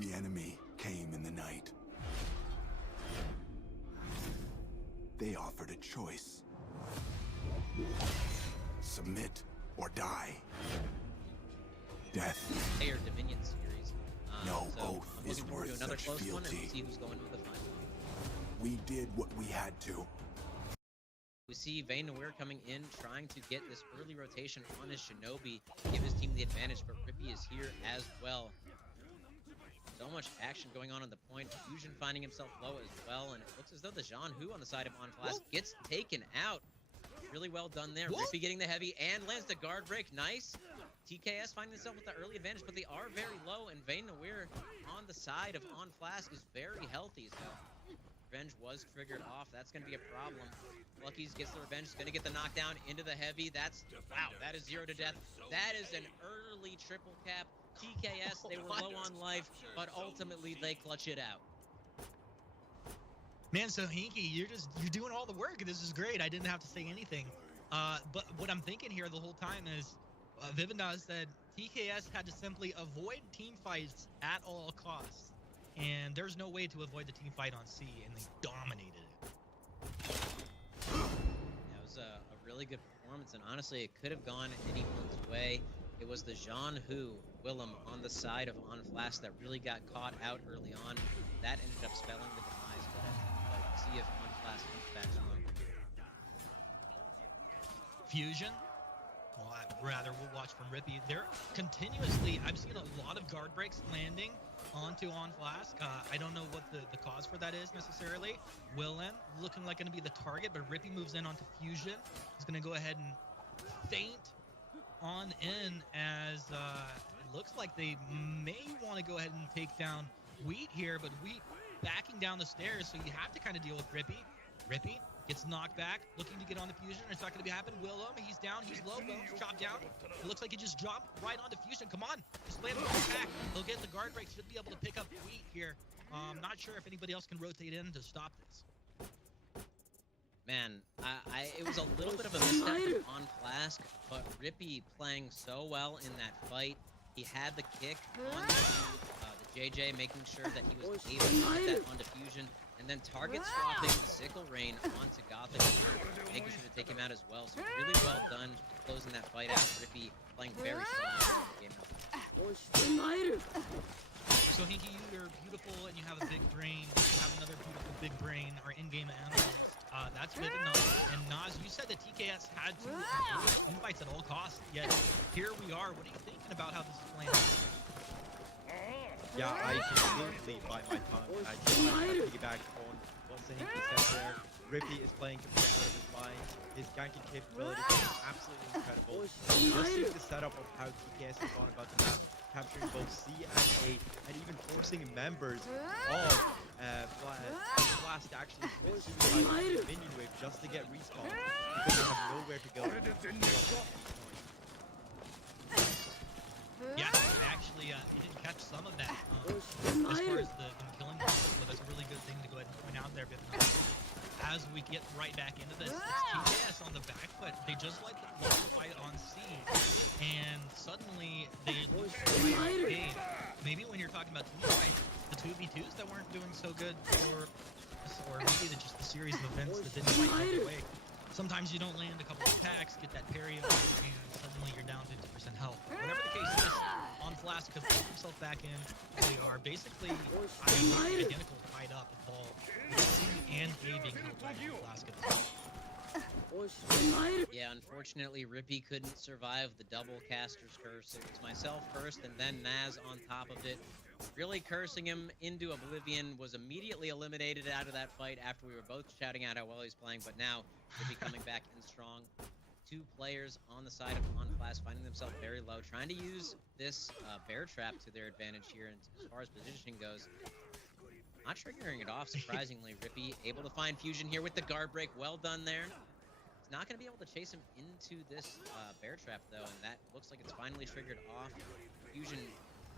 The enemy came in the night. They offered a choice. Submit or die. Death. Air Dominion series. No so oath I'm is looking forward to worth another such close one, and fealty. we'll see who's going to the final. We did what we had to. We see Vayne Noir coming in, trying to get this early rotation on his Shinobi, give his team the advantage, but Rippy is here as well. So much action going on the point. Fusion finding himself low as well, and it looks as though the Jean Hu on the side of Onflask gets taken out. Really well done there. Rippy getting the heavy and lands the guard break. Nice. TKS finding themselves with the early advantage, but they are very low, and Vayne Noir on the side of Onflask is very healthy, so revenge was triggered off. That's going to be a problem. Lucky's gets the revenge. He's going to get the knockdown into the heavy. That's, wow, that is 0 to death. That is an early triple cap. TKS, they were low on life, but ultimately they clutch it out. Man, so Hinky, you're doing all the work. This is great. I didn't have to say anything. But what I'm thinking here the whole time is, Vivendaz said TKS had to simply avoid team fights at all costs. And there's no way to avoid the team fight on C, and they dominated it. That was a really good performance, and honestly, it could have gone anyone's way. It was the Jean Hu, Willem, on the side of Onflask that really got caught out early on. That ended up spelling the demise, but see if Onflask comes back strong. Fusion? Well, rather, we'll watch from Rippy. They're continuously, I've seen a lot of guard breaks landing onto Onflask. I don't know what the cause for that is necessarily. Willem looking like going to be the target, but Rippy moves in onto Fusion. He's going to go ahead and feint on in as it looks like they may want to go ahead and take down Wheat here, but Wheat backing down the stairs, so you have to kind of deal with Rippy. Rippy gets knocked back, looking to get onto Fusion. It's not going to be happening. Willem, he's down, he's low, Bones chopped down. It looks like he just jumped right onto Fusion. Come on, just land on the attack. He'll get the guard break, should be able to pick up Wheat here. Not sure if anybody else can rotate in to stop this. Man, it was a little bit of a misstep on Flask, but Rippy playing so well in that fight. He had the kick onto the JJ, making sure that he was able to get that onto Fusion, and then target swapping the Sickle Rain onto Gothic, making sure to take him out as well. So really well done closing that fight out. Rippy playing very strong in the game. So Hinky, you're beautiful and you have a big brain. You have another beautiful big brain, our in-game animals. That's Vivid Nas. And Nas, you said that TKS had to avoid team fights at all costs, yet here we are. What are you thinking about how this is playing out? Yeah, I completely bite my tongue. I just like to piggyback on what Sahinki said there. Rippy is playing completely out of his mind. His ganking capability is absolutely incredible. Just seeing the setup of how TKS has gone about the map, capturing both C and A, and even forcing members of Blast to actually commit suicide with minion wave just to get respawn because they have nowhere to go. Yeah, I actually didn't catch some of that as far as them killing them, so that's a really good thing to go ahead and point out there, Vivid. As we get right back into this, it's TKS on the back foot. They just lost the fight on C, and suddenly they lose the fight on game. Maybe when you're talking about team fights, the 2v2s that weren't doing so good, or maybe just the series of events that didn't fight right away. Sometimes you don't land a couple of attacks, get that parry, and suddenly you're down 50% health. Whatever the case is, Onflask has pulled himself back in. They are basically identical tied up involved. With C and A being held by Onflask at this point. Yeah, unfortunately, Rippy couldn't survive the double caster's curse. It was myself first, and then Naz on top of it. Really cursing him into oblivion, was immediately eliminated out of that fight after we were both shouting out how well he's playing, but now Rippy coming back in strong. Two players on the side of Onflask finding themselves very low, trying to use this bear trap to their advantage here, and as far as positioning goes, not triggering it off, surprisingly. Rippy able to find Fusion here with the guard break. Well done there. He's not going to be able to chase him into this bear trap, though, and that looks like it's finally triggered off. Fusion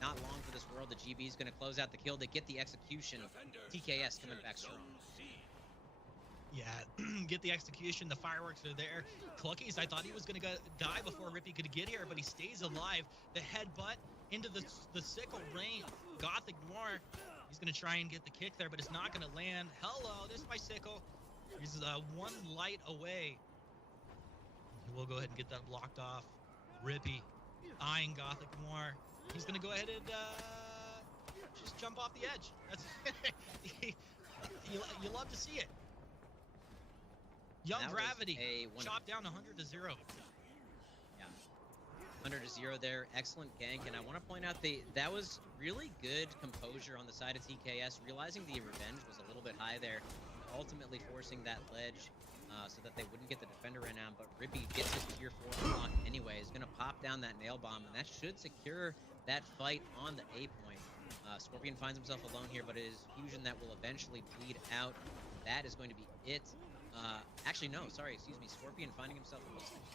not long for this world. The GB is going to close out the kill. They get the execution. TKS coming back strong. Yeah, get the execution. The fireworks are there. Cluckies, I thought he was going to die before Rippy could get here, but he stays alive. The headbutt into the sickle rain. Gothic Noir, he's going to try and get the kick there, but it's not going to land. Hello, this is my sickle. He's one light away. We'll go ahead and get that blocked off. Rippy eyeing Gothic Noir. He's going to go ahead and just jump off the edge. That's you love to see it. Young Gravity chopped down 100 to 0. Yeah, 100 to 0 there. Excellent gank, and I want to point out that was really good composure on the side of TKS, realizing the revenge was a little bit high there, ultimately forcing that ledge so that they wouldn't get the defender right now. But Rippy gets his tier 4 unlock anyway. Is going to pop down that nail bomb, and that should secure that fight on the A point. Scorpion finds himself alone here, but it is Fusion that will eventually bleed out. That is going to be it. Actually, no, sorry, excuse me. Scorpion finding himself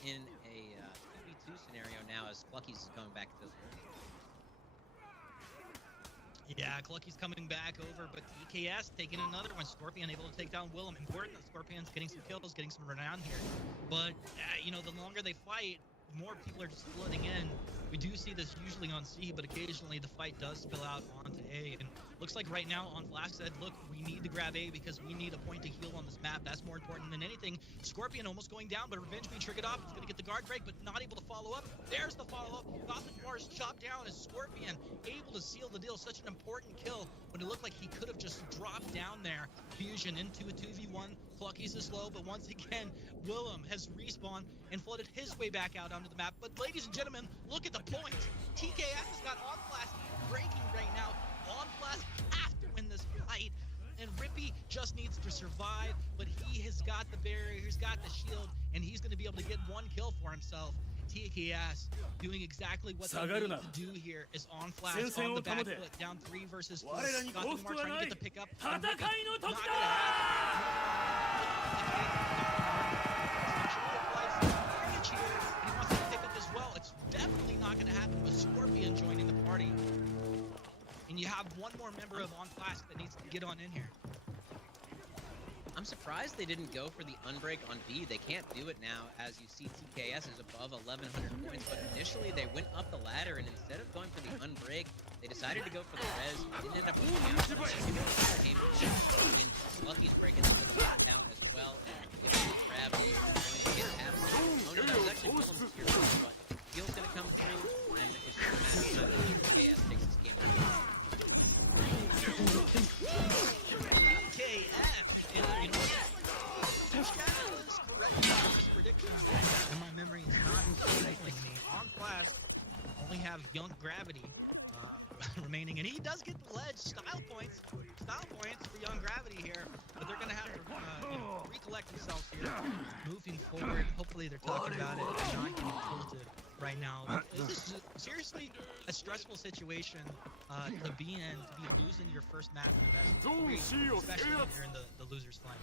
in a 2v2 scenario now as Clucky's coming back to this one. Yeah, Clucky's coming back over, but TKS taking another one. Scorpion able to take down Willem. Important that Scorpion's getting some kills, getting some renown here. But, you know, the longer they fight, the more people are just flooding in. We do see this usually on C, but occasionally the fight does spill out onto A. And looks like right now on Flash said, look, we need to grab A because we need a point to heal on this map. That's more important than anything. Scorpion almost going down, but Revenge being triggered off. He's going to get the guard break, but not able to follow up. There's the follow-up. Gothic Noir is chopped down as Scorpion able to seal the deal. Such an important kill, but it looked like he could have just dropped down there. Fusion into a 2v1. Clucky's is slow, but once again, Willem has respawned and flooded his way back out onto the map. But ladies and gentlemen, look at the points. TKS has got On Flash breaking right now. On Flash has to win this fight, and Rippy just needs to survive, but he has got the barrier, he's got the shield, and he's going to be able to get one kill for himself. TKS doing exactly what they need to do here is On Flash on the back foot, down 3 versus 4. Gothic Noir trying to get the pickup. Not gonna It's definitely not going to happen with Scorpion joining the party. And you have one more member of On Flash that needs to get on in here. I'm surprised they didn't go for the unbreak on B. They can't do it now, as you see TKS is above 1,100 points, but initially they went up the ladder, and instead of going for the unbreak, they decided to go for the res. Didn't end up going in. Lucky's breaking into the back now as well, and giving the grab. He's going to get absolute. Oh no, that was actually Willem's tier 4, but Heel's going to come through, and it's just a matter of time that TKS takes this game out. TKS! And you know what? Scatter is correct on this prediction, and my memory is not failing me. On Flash only have Young Gravity remaining, and he does get the ledge style points for Young Gravity here, but they're going to have to recollect themselves here, moving forward. Hopefully they're talking about it and not getting tilted right now. This is seriously a stressful situation to be in, to be losing your first match in the best of 3, especially when you're in the loser's flank.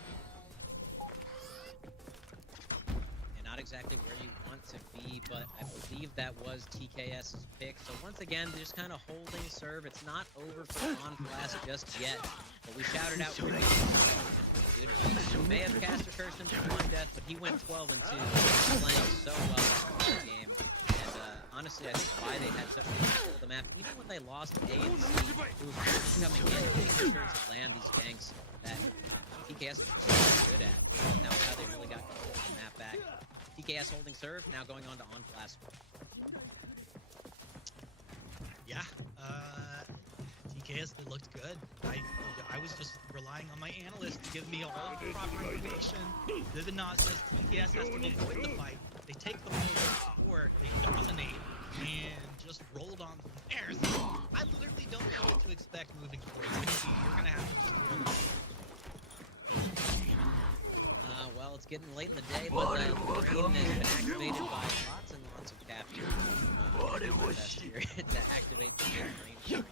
And not exactly where you want to be, but I believe that was TKS's pick. So once again, just kind of holding serve. It's not over for On Flash just yet, but we shouted out for good. May have cast a curse him for 1 death, but he went 12 and 2, playing so well in the game. And honestly, I think why they had such a control of the map, even when they lost A and C, it was coming in terms of land these ganks that TKS was so good at. And that was how they really got control of the map back. TKS holding serve, now going on to On Flash. Yeah, TKS, they looked good. I was just relying on my analyst to give me all of the proper information. Vivinod says TKS has to avoid the fight. They take the forward, they dominate, and just rolled on from there. So I literally don't know what to expect moving forward. You're gonna have to just roll on. Well, it's getting late in the day, but the rain has been activated by lots and lots of captures here to activate the rain.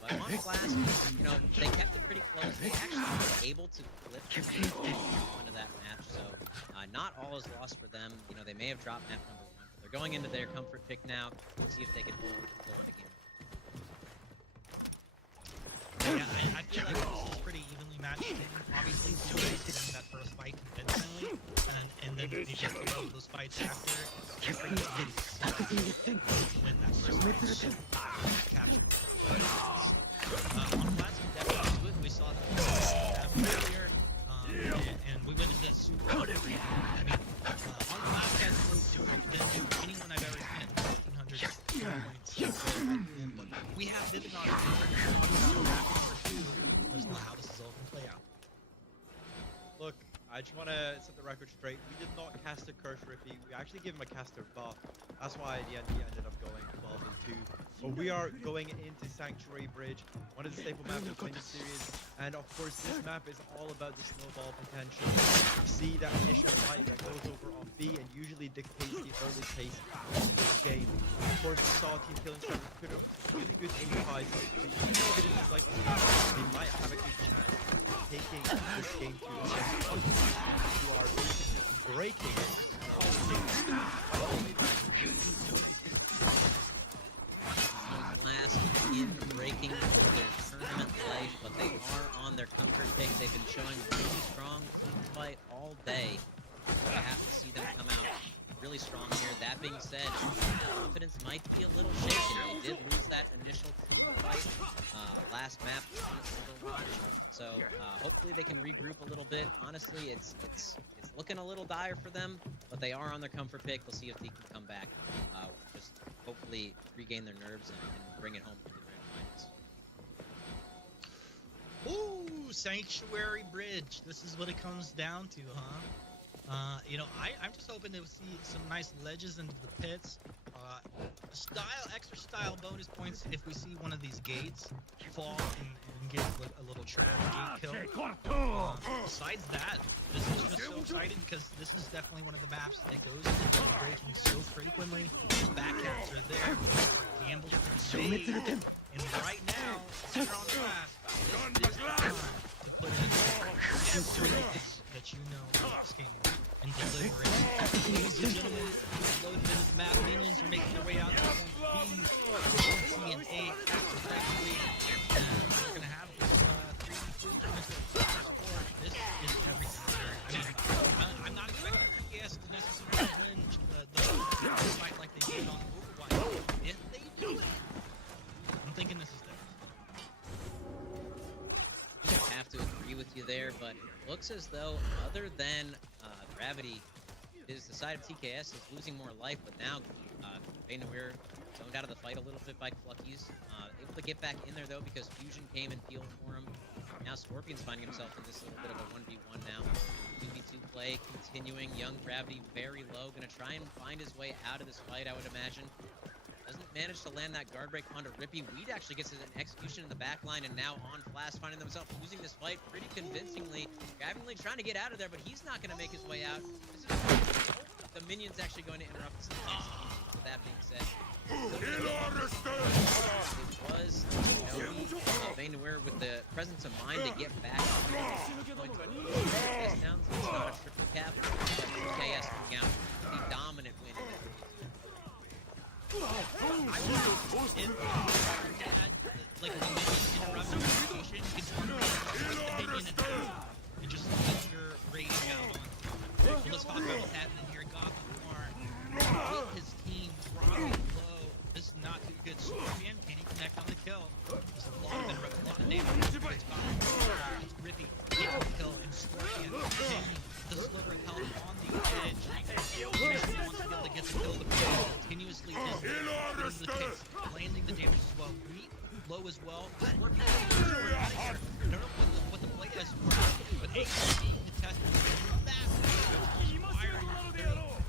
But On Flash, you know, they kept it pretty close. They actually were able to flip into that match, so not all is lost for them. You know, they may have dropped map number 1, but they're going into their comfort pick now. Let's see if they can go into game. Yeah, I feel like this is pretty evenly matched. Obviously, TKS won that first fight convincingly, and then you get to love those fights after. It's pretty easy to win that first fight. Capture. On Flats, we definitely do it. We saw that earlier, and we went into that super. I mean, on Flats, has been anyone I've ever seen at 1400 points. But we have Vivid on it. Let's know how this is all going to play out. Look, I just want to set the record straight. We did not caster Curse Rippy. We actually gave him a caster buff. That's why at the end he ended up going 12 and 2. But we are going into Sanctuary Bridge, one of the staple maps of the series. And of course, this map is all about the snowball potential. You see that initial fight that goes over on B and usually dictates the early pace of this game. Of course, we saw Team Killing Strike put up really good team fights. Even though they didn't like this map, they might have a good chance of taking this game to the next one. You are basically breaking it. Last in breaking their tournament life, but they are on their comfort pick. They've been showing really strong team fight all day. So I have to see them come out really strong here. That being said, confidence might be a little shaken. They did lose that initial team fight last map on Overwatch. So hopefully they can regroup a little bit. Honestly, it's looking a little dire for them, but they are on their comfort pick. We'll see if they can come back. Just hopefully regain their nerves and bring it home to the grand finals. Ooh, Sanctuary Bridge. This is what it comes down to, huh? You know, I'm just hoping to see some nice ledges into the pits. Extra style bonus points if we see one of these gates fall and get a little trap gate kill. Besides that, this is just so exciting because this is definitely one of the maps that goes into breaking so frequently. Backcaps are there, gambles to be made, and right now, here on Glass, this is the time to put in everything that you know this game and deliver it. Ladies and gentlemen, loaded into the map, minions are making their way out to B, C, and A, respectively. And we're going to have this 3v3 tournament. This is everything. I mean, I'm not expecting TKS to necessarily win the fight like they did on Overwatch. If they do it, I'm thinking this is theirs. I have to agree with you there, but it looks as though other than Gravity, is the side of TKS is losing more life, but now Vaynawir zoned out of the fight a little bit by Cluckies. Able to get back in there though because Fusion came and peeled for him. Now Scorpion's finding himself in this little bit of a 1v1 now. 2v2 play continuing. Young Gravity very low, gonna try and find his way out of this fight, I would imagine. Doesn't manage to land that guard break onto Rippy. Weed actually gets an execution in the back line, and now on Flash finding themselves losing this fight pretty convincingly. Gravity trying to get out of there, but he's not going to make his way out. The minion's actually going to interrupt this. With that being said, it was Vaynawir with the presence of mind to get back. Going to this down, so it's not a triple cap. KS coming out the dominant win. I was in like a minion interrupting communication, you can the minion and just let your rage out on. So let's talk about what's happening here. Gotham War with his team dropping low. This is not too good. Scorpion, can he connect on the kill? There's a lot of damage. It's Rippy getting the kill, and Scorpion taking the sliver of health on the edge. He wants to be able to get the kill. The continuously is the kicks, landing the damage as well. Weak, low as well. Scorpion out of here. I don't know what the play is for, but Ace is being contested.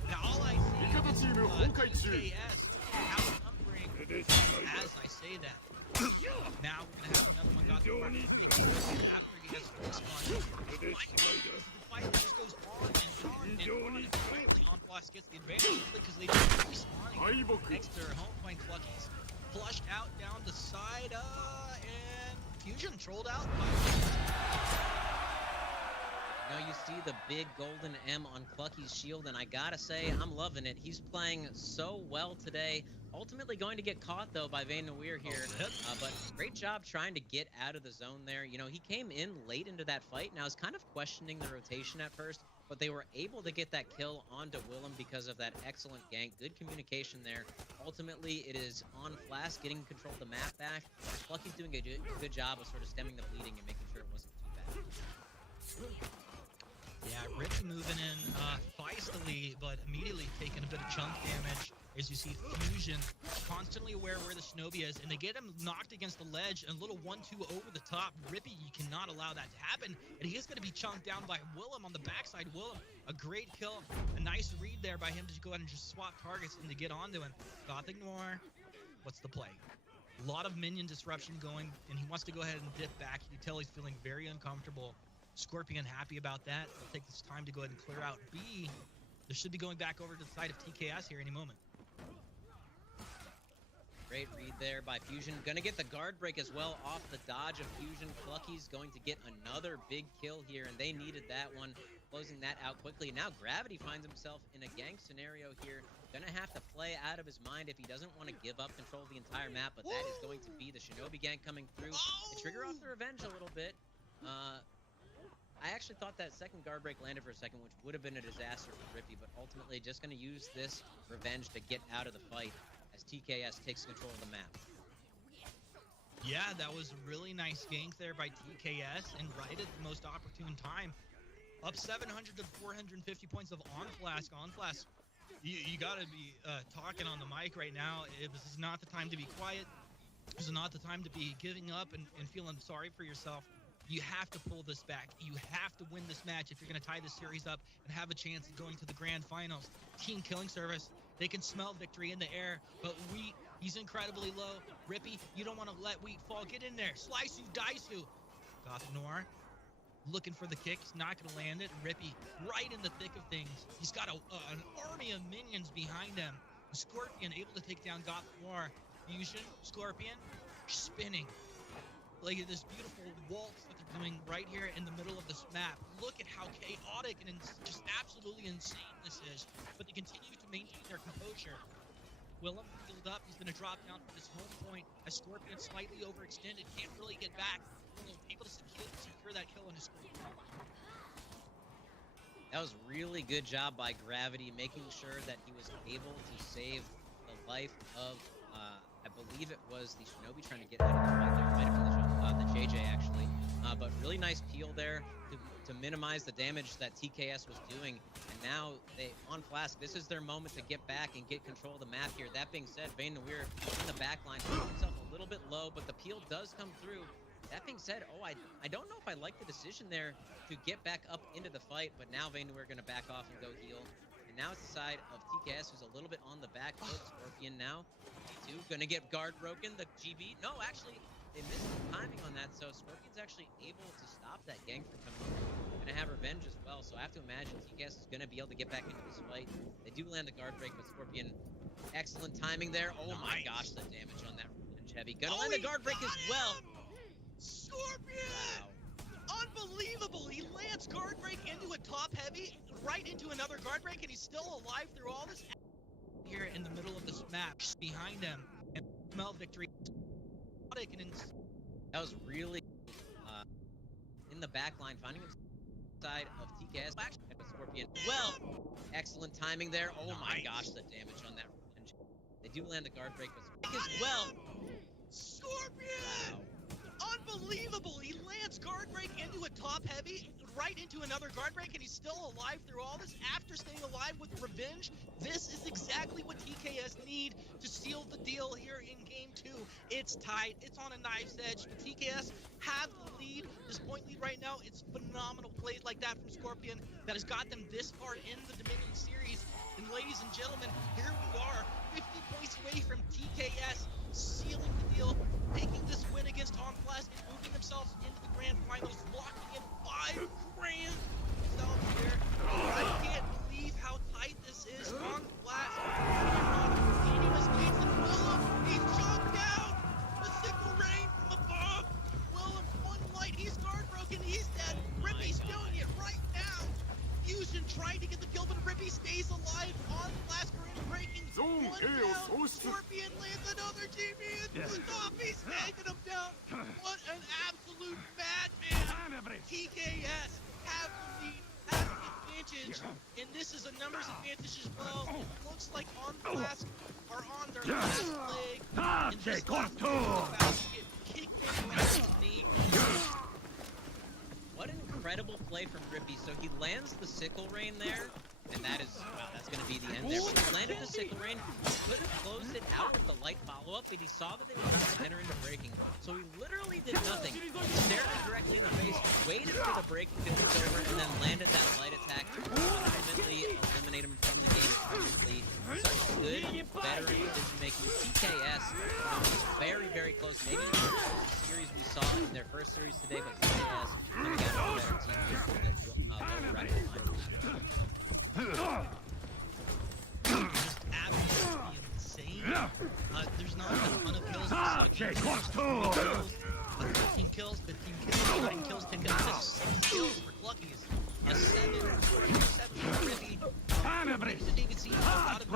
Now all I see is TKS out-numbering as I say that. Now we're going to have another one got to work making after he has respawned. This is the fight that just goes on and on and on. And finally, OnFlash gets the advantage simply because they just respawning next to home point Cluckies. Flushed out down the side, and Fusion trolled out by Now you see the big golden M on Clucky's shield, and I gotta say, I'm loving it. He's playing so well today. Ultimately going to get caught, though, by Vaynawir here. But great job trying to get out of the zone there. You know, he came in late into that fight, and I was kind of questioning the rotation at first. but they were able to get that kill onto Willem because of that excellent gank. Good communication there. Ultimately, it is on Flask getting control of the map back. Plucky's doing a good job of sort of stemming the bleeding and making sure it wasn't too bad. Yeah, Ricky moving in feistily, but immediately taking a bit of chunk damage. As you see Fusion constantly aware where the Shinobi is, and they get him knocked against the ledge, and a little 1-2 over the top. Rippy, you cannot allow that to happen, and he is going to be chunked down by Willem on the backside. Willem, a great kill, a nice read there by him to go ahead and just swap targets and to get onto him. Gothic Noir, what's the play? A lot of minion disruption going, and he wants to go ahead and dip back. You can tell he's feeling very uncomfortable. Scorpion happy about that. He'll take this time to go ahead and clear out B. They should be going back over to the side of TKS here any moment. Great read there by Fusion. Gonna get the guard break as well off the dodge of Fusion. Clucky's going to get another big kill here, and they needed that one. Closing that out quickly. Now Gravity finds himself in a gank scenario here. Gonna have to play out of his mind if he doesn't want to give up control of the entire map, but that is going to be the Shinobi gank coming through. They trigger off the revenge a little bit. I actually thought that second guard break landed for a second, which would have been a disaster for Rippy, but ultimately just going to use this revenge to get out of the fight as TKS takes control of the map. Yeah, that was a really nice gank there by TKS, and right at the most opportune time. Up 700 to 450 points of On Flask. You got to be talking on the mic right now. This is not the time to be quiet. This is not the time to be giving up and feeling sorry for yourself. You have to pull this back. You have to win this match if you're going to tie this series up and have a chance of going to the grand finals. Team Killing Service, they can smell victory in the air, but Wheat, he's incredibly low. Rippy, you don't want to let Wheat fall. Get in there. Slice you, dice you. Gothic Noir, looking for the kick. He's not going to land it. Rippy, right in the thick of things. He's got an army of minions behind him. Scorpion able to take down Gothic Noir. Fusion, Scorpion, spinning. Like this beautiful waltz that they're doing right here in the middle of this map. Look at how chaotic and just absolutely insane this is. But they continue to maintain their composure. Willem healed up. He's going to drop down from his home point as Scorpion slightly overextended. Can't really get back. Able to secure that kill on his Scorpion. That was really good job by Gravity, making sure that he was able to save the life of, I believe it was the Shinobi trying to get out of the fight there. It might have been the JJ actually. But really nice peel there to minimize the damage that TKS was doing. And now they, on Flask, this is their moment to get back and get control of the map here. That being said, Vayne Nuir in the back line, put himself a little bit low, but the peel does come through. That being said, I don't know if I like the decision there to get back up into the fight, but now Vayne Nuir going to back off and go heal. And now it's the side of TKS, who's a little bit on the back foot. Scorpion now. G2 going to get guard broken. The GB, no, actually, they missed the timing on that, so Scorpion's actually able to stop that gang from coming in. Going to have revenge as well, so I have to imagine TKS is going to be able to get back into this fight. They do land the guard break, but Scorpion, excellent timing there. Oh my gosh, the damage on that revenge heavy. Going to land the guard break as well. Scorpion! Wow. Unbelievable! He lands guard break into a top heavy, right into another guard break, and he's still alive through all this. Here in the middle of this map, behind him, and smell victory. That was really in the back line, finding him side of TKS. Scorpion. Well, excellent timing there. Oh my gosh, the damage on that revenge. They do land the guard break as well. Scorpion! Wow. Unbelievable! He lands guard break into a top heavy, right into another guard break, and he's still alive through all this after staying alive with revenge. This is exactly what TKS need to seal the deal here in game 2. It's tight. It's on a knife's edge. But TKS have the lead. This point lead right now, it's phenomenal plays like that from Scorpion that has got them this far in the Dominion series. And ladies and gentlemen, here we are, 50 points away from TKS sealing the deal, taking this win against On Flask and moving themselves into the grand finals, locking in $5 grand here. I can't believe how tight this is. On Flask, any mistakes, and Willem, he's chopped down. The sickle rain from above. Willem, one light, he's guard broken, he's dead. Rippy's doing it right now. Fusion trying to get the kill, but Rippy stays alive. On Flask are in breaking. One down. Scorpion lands another GB into the top. He's hanging him down. What an absolute madman. TKS have the lead, have the advantage. this is a numbers advantage as well. Looks like On Flask are on their last leg. And this last leg, about to get kicked in right to the knee. What an incredible play from Rippy. So he lands the Sickle Rain there, and that is, wow, that's going to be the end there. But he landed the Sickle Rain, could have closed it out with the light follow-up, but he saw that they were about to enter into breaking. So he literally did nothing. He stared him directly in the face, waited for the breaking to take over, and then landed that light attack to ultimately eliminate him from the game permanently. Such good veteran decision-making. TKS, very, very close. Maybe even the closest series we saw in their first series today, but TKS coming out of a better team with the lower right line. Just absolutely insane. There's not a ton of kills. It's like 13 kills, 15 kills, 9 kills, 10 kills. Just 6 kills for Cluckies. A 7 for Rippy. We didn't even see a lot of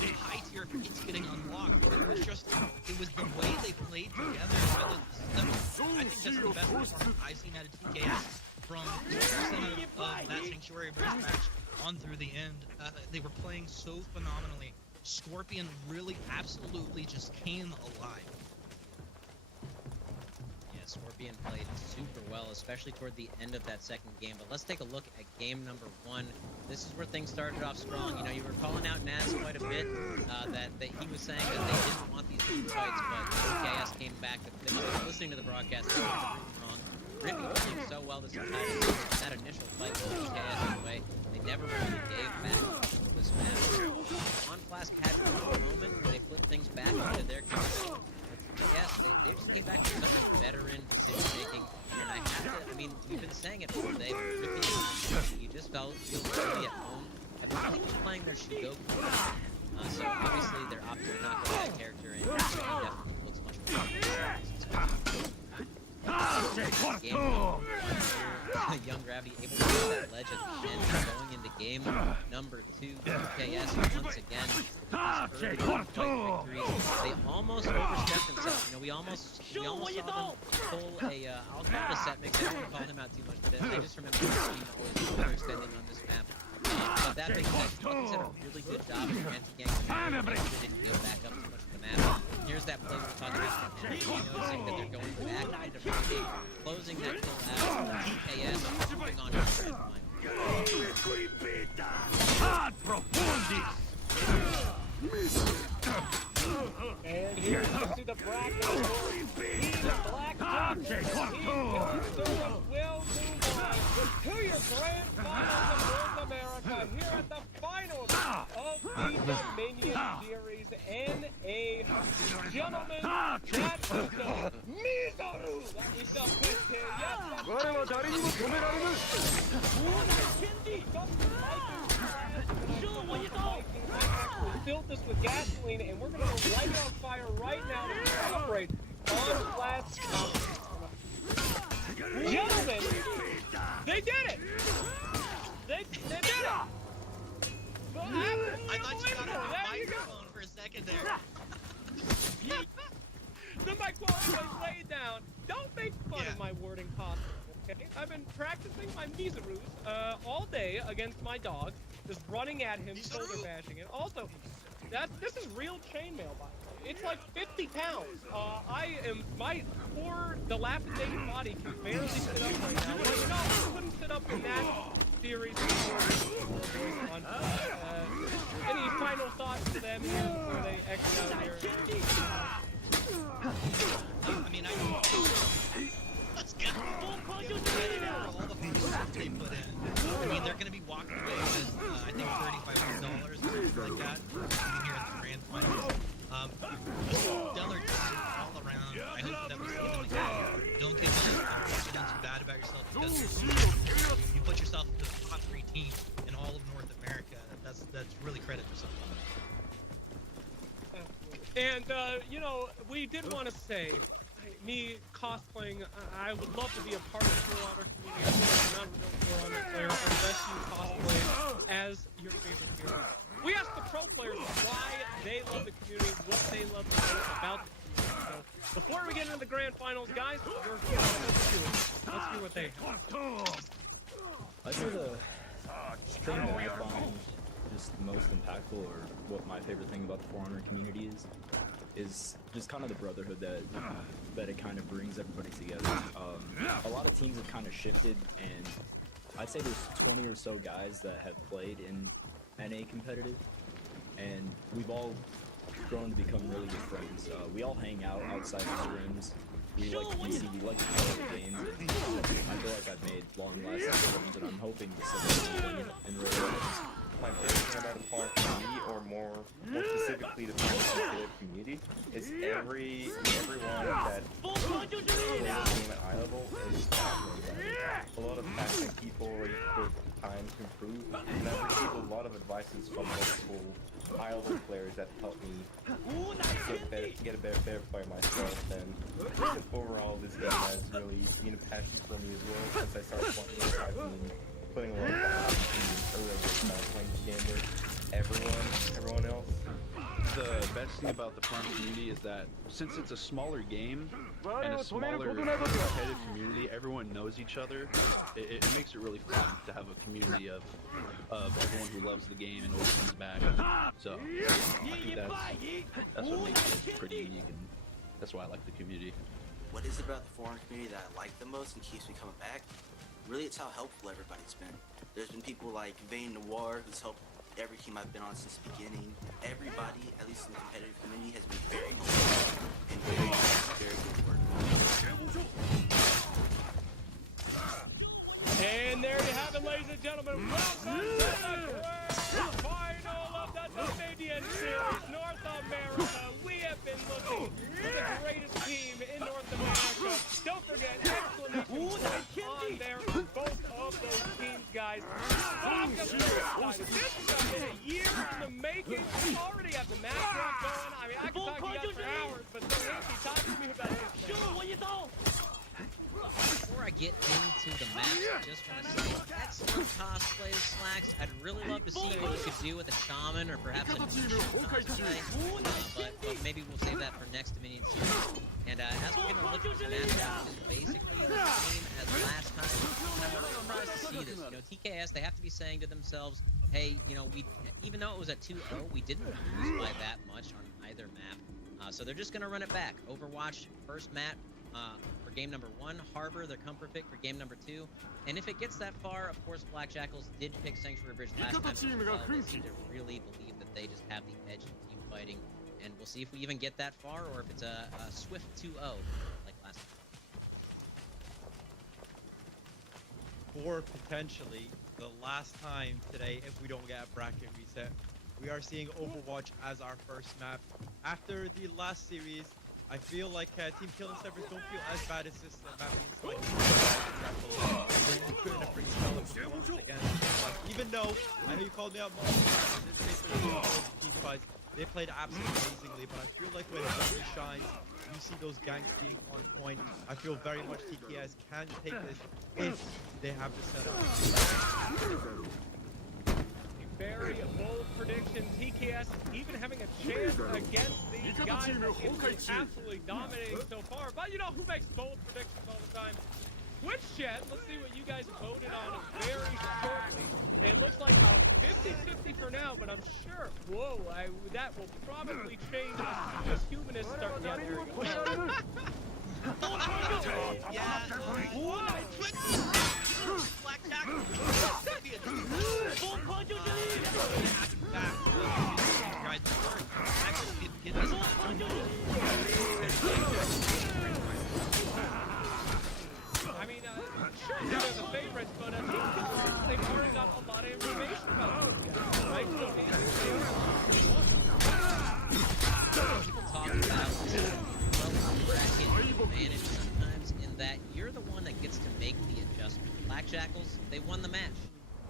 these high-tier hits getting unlocked. It was the way they played together. I think that's the best performance I've seen out of TKS from the percent of that Sanctuary Burst match on through the end. They were playing so phenomenally. Scorpion really absolutely just came alive. Yeah, Scorpion played super well, especially toward the end of that second game. But let's take a look at game number 1. This is where things started off strong. You know, you were calling out Naz quite a bit, that he was saying that they didn't want these team fights, but TKS came back. They must have been listening to the broadcast. They were wrong. Rippy was doing so well this entire season. That initial fight with TKS anyway, they never really gave back this match. On Flask had one moment where they flipped things back into their control. Yes, they just came back with such veteran decision making, and I have to, I mean, we've been saying it all day, but Rippy, you just feels really at home. I believe he was playing their Shigoku, so obviously they're opting to not go that character in, so he definitely looks much more game. Young Gravity able to get that ledge at the end, going into game number 2. TKS once again early fight victories. They almost overstepped themselves. You know, we almost saw them pull a I'll call it a set mix. I don't want to call him out too much, but I just remember the team always overextending on this map. But that being said, Cluckies did a really good job of anti-ganking. They didn't go back up too much of the map. Here's that play we're talking about. Noticing that they're going back into breaking, closing that kill out. TKS moving on to the red line. And here you can see the bracket for the Black Jackets. Will move on to your grand finals of North America here at the finals of the Dominion Series in a gentleman that we saw Mizoru that we saw put here. Filled this with gasoline, and we're gonna light it on fire right now to celebrate on last gentlemen. They did it! They did it! I thought you got on the microphone for a second there. The microphone was laid down. Don't make fun of my wording possible, okay? I've been practicing my Mizorus all day against my dog, just running at him, shoulder bashing it. Also, this is real chainmail, by the way. It's like 50 pounds. My poor, dilapidated body can barely sit up right now. Well, you know, I couldn't sit up in that series before. Any final thoughts to them here before they exit out here? I mean, let's get credit for all the work they put in. I mean, they're going to be walking away with, I think, $3,500 or something like that for being here at the grand finals. Stellar team all around. I hope that we see them again. Don't get too bad about yourself, because you put yourself in the top 3 teams in all of North America. That's really credit for something. And, you know, we did want to say, me cosplaying, I would love to be a part of the Pro Honor community. I'm not a real Pro Honor player unless you cosplay as your favorite hero. We asked the pro players why they love the community, what they love to say about the community. So, before we get into the grand finals, guys, let's do it. Let's do what they have. I feel thing that I find just the most impactful, or what my favorite thing about the For Honor community is just kind of the brotherhood that it kind of brings everybody together. A lot of teams have kind of shifted, and I'd say there's 20 or so guys that have played in NA competitive, and we've all grown to become really good friends. We all hang out outside the scrims. We like PC, we like to play the games, and I feel like I've made long-lasting friends, and I'm hoping to still in real life. My favorite thing about the farm community, or more specifically the farm competitive community, is everyone that plays the game at eye level is a lot of passionate people ready to put time to improve, and I've received a lot of advices from multiple high level players that helped me get a better player myself, and overall this game has really been a passion for me as well since I started playing it. I've been putting a lot of time into playing the game with everyone else. The best thing about the farm community is that since it's a smaller game and a smaller competitive community, everyone knows each other. It makes it really fun to have a community of everyone who loves the game and always comes back. So I think that's what makes it pretty unique, and that's why I like the community. What is it about the foreign community that I like the most and keeps me coming back? Really, it's how helpful everybody's been. There's been people like Vane Noir, who's helped every team I've been on since the beginning. Everybody, at least in the competitive community, has been very helpful and very good work. And there you have it, ladies and gentlemen. Welcome to the grand final of the Dominion Series, North America. We have been looking for the greatest team in North America. Don't forget, exclamation points on there for both of those teams, guys. I'm just so excited. This has been a year in the making. We already have the match going. I mean, I can talk to you guys for hours, but so Ricky, talk to me about this match. Before I get into the match, I just want to say, excellent cosplay, Slacks. I'd really love to see what you could do with a shaman or perhaps a cosplay, but maybe we'll save that for next Dominion Series. And as we're going to look at the match, it's basically the same as last time. And I'm really surprised to see this. You know, TKS, they have to be saying to themselves, hey, you know, even though it was at 2-0, we didn't lose by that much on either map. So they're just going to run it back. Overwatch, first map. For game number 1, Harbor, their comfort pick for game number 2. And if it gets that far, of course, Black Jackals did pick Sanctuary Bridge last time. They seem to really believe that they just have the edge in team fighting. And we'll see if we even get that far, or if it's a swift 2-0 like last time. Or potentially the last time today if we don't get a bracket reset. We are seeing Overwatch as our first map. After the last series, I feel like Team Killing Steppers don't feel as bad as this map is like they couldn't have bring stellar performance against. Even though I know you called me out more, in this case team fights, they played absolutely amazingly, but I feel like when it shines, you see those ganks being on point. I feel very much TKS can take this if they have the setup. Very bold prediction. TKS even having a chance against these guys that is absolutely dominating so far. But you know who makes bold predictions all the time? Twitch chat. Let's see what you guys voted on very shortly. It looks like a 50-50 for now, but I'm sure, whoa, that will probably change as humanists start. Yeah, there we go. Black Jackal. I mean, sure, they're the favorites, but they've already got a lot of information about those guys, right? People talk about bracket advantage sometimes in that you're the one that gets to make the adjustment. Black Jackals, they won the match.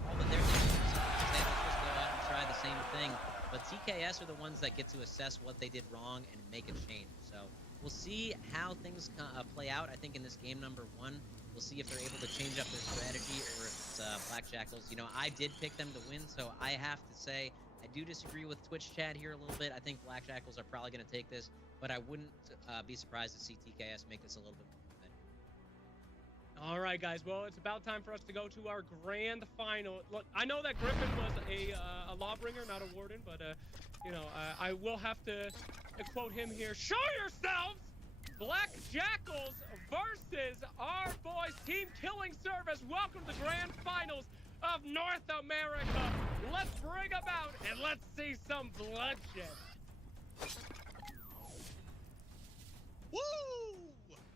All that they're doing is they don't just go out and try the same thing. But TKS are the ones that get to assess what they did wrong and make a change. So we'll see how things play out. I think in this game number 1, we'll see if they're able to change up their strategy or if it's Black Jackals. You know, I did pick them to win, so I have to say I do disagree with Twitch chat here a little bit. I think Black Jackals are probably going to take this, but I wouldn't be surprised to see TKS make this a little bit more competitive. All right, guys. Well, it's about time for us to go to our grand final. Look, I know that Griffin was a lawbringer, not a warden, but you know, I will have to quote him here. Show yourselves, Black Jackals versus our boys, Team Killing Service. Welcome to the grand finals of North America. Let's bring them out and let's see some bloodshed. Woo!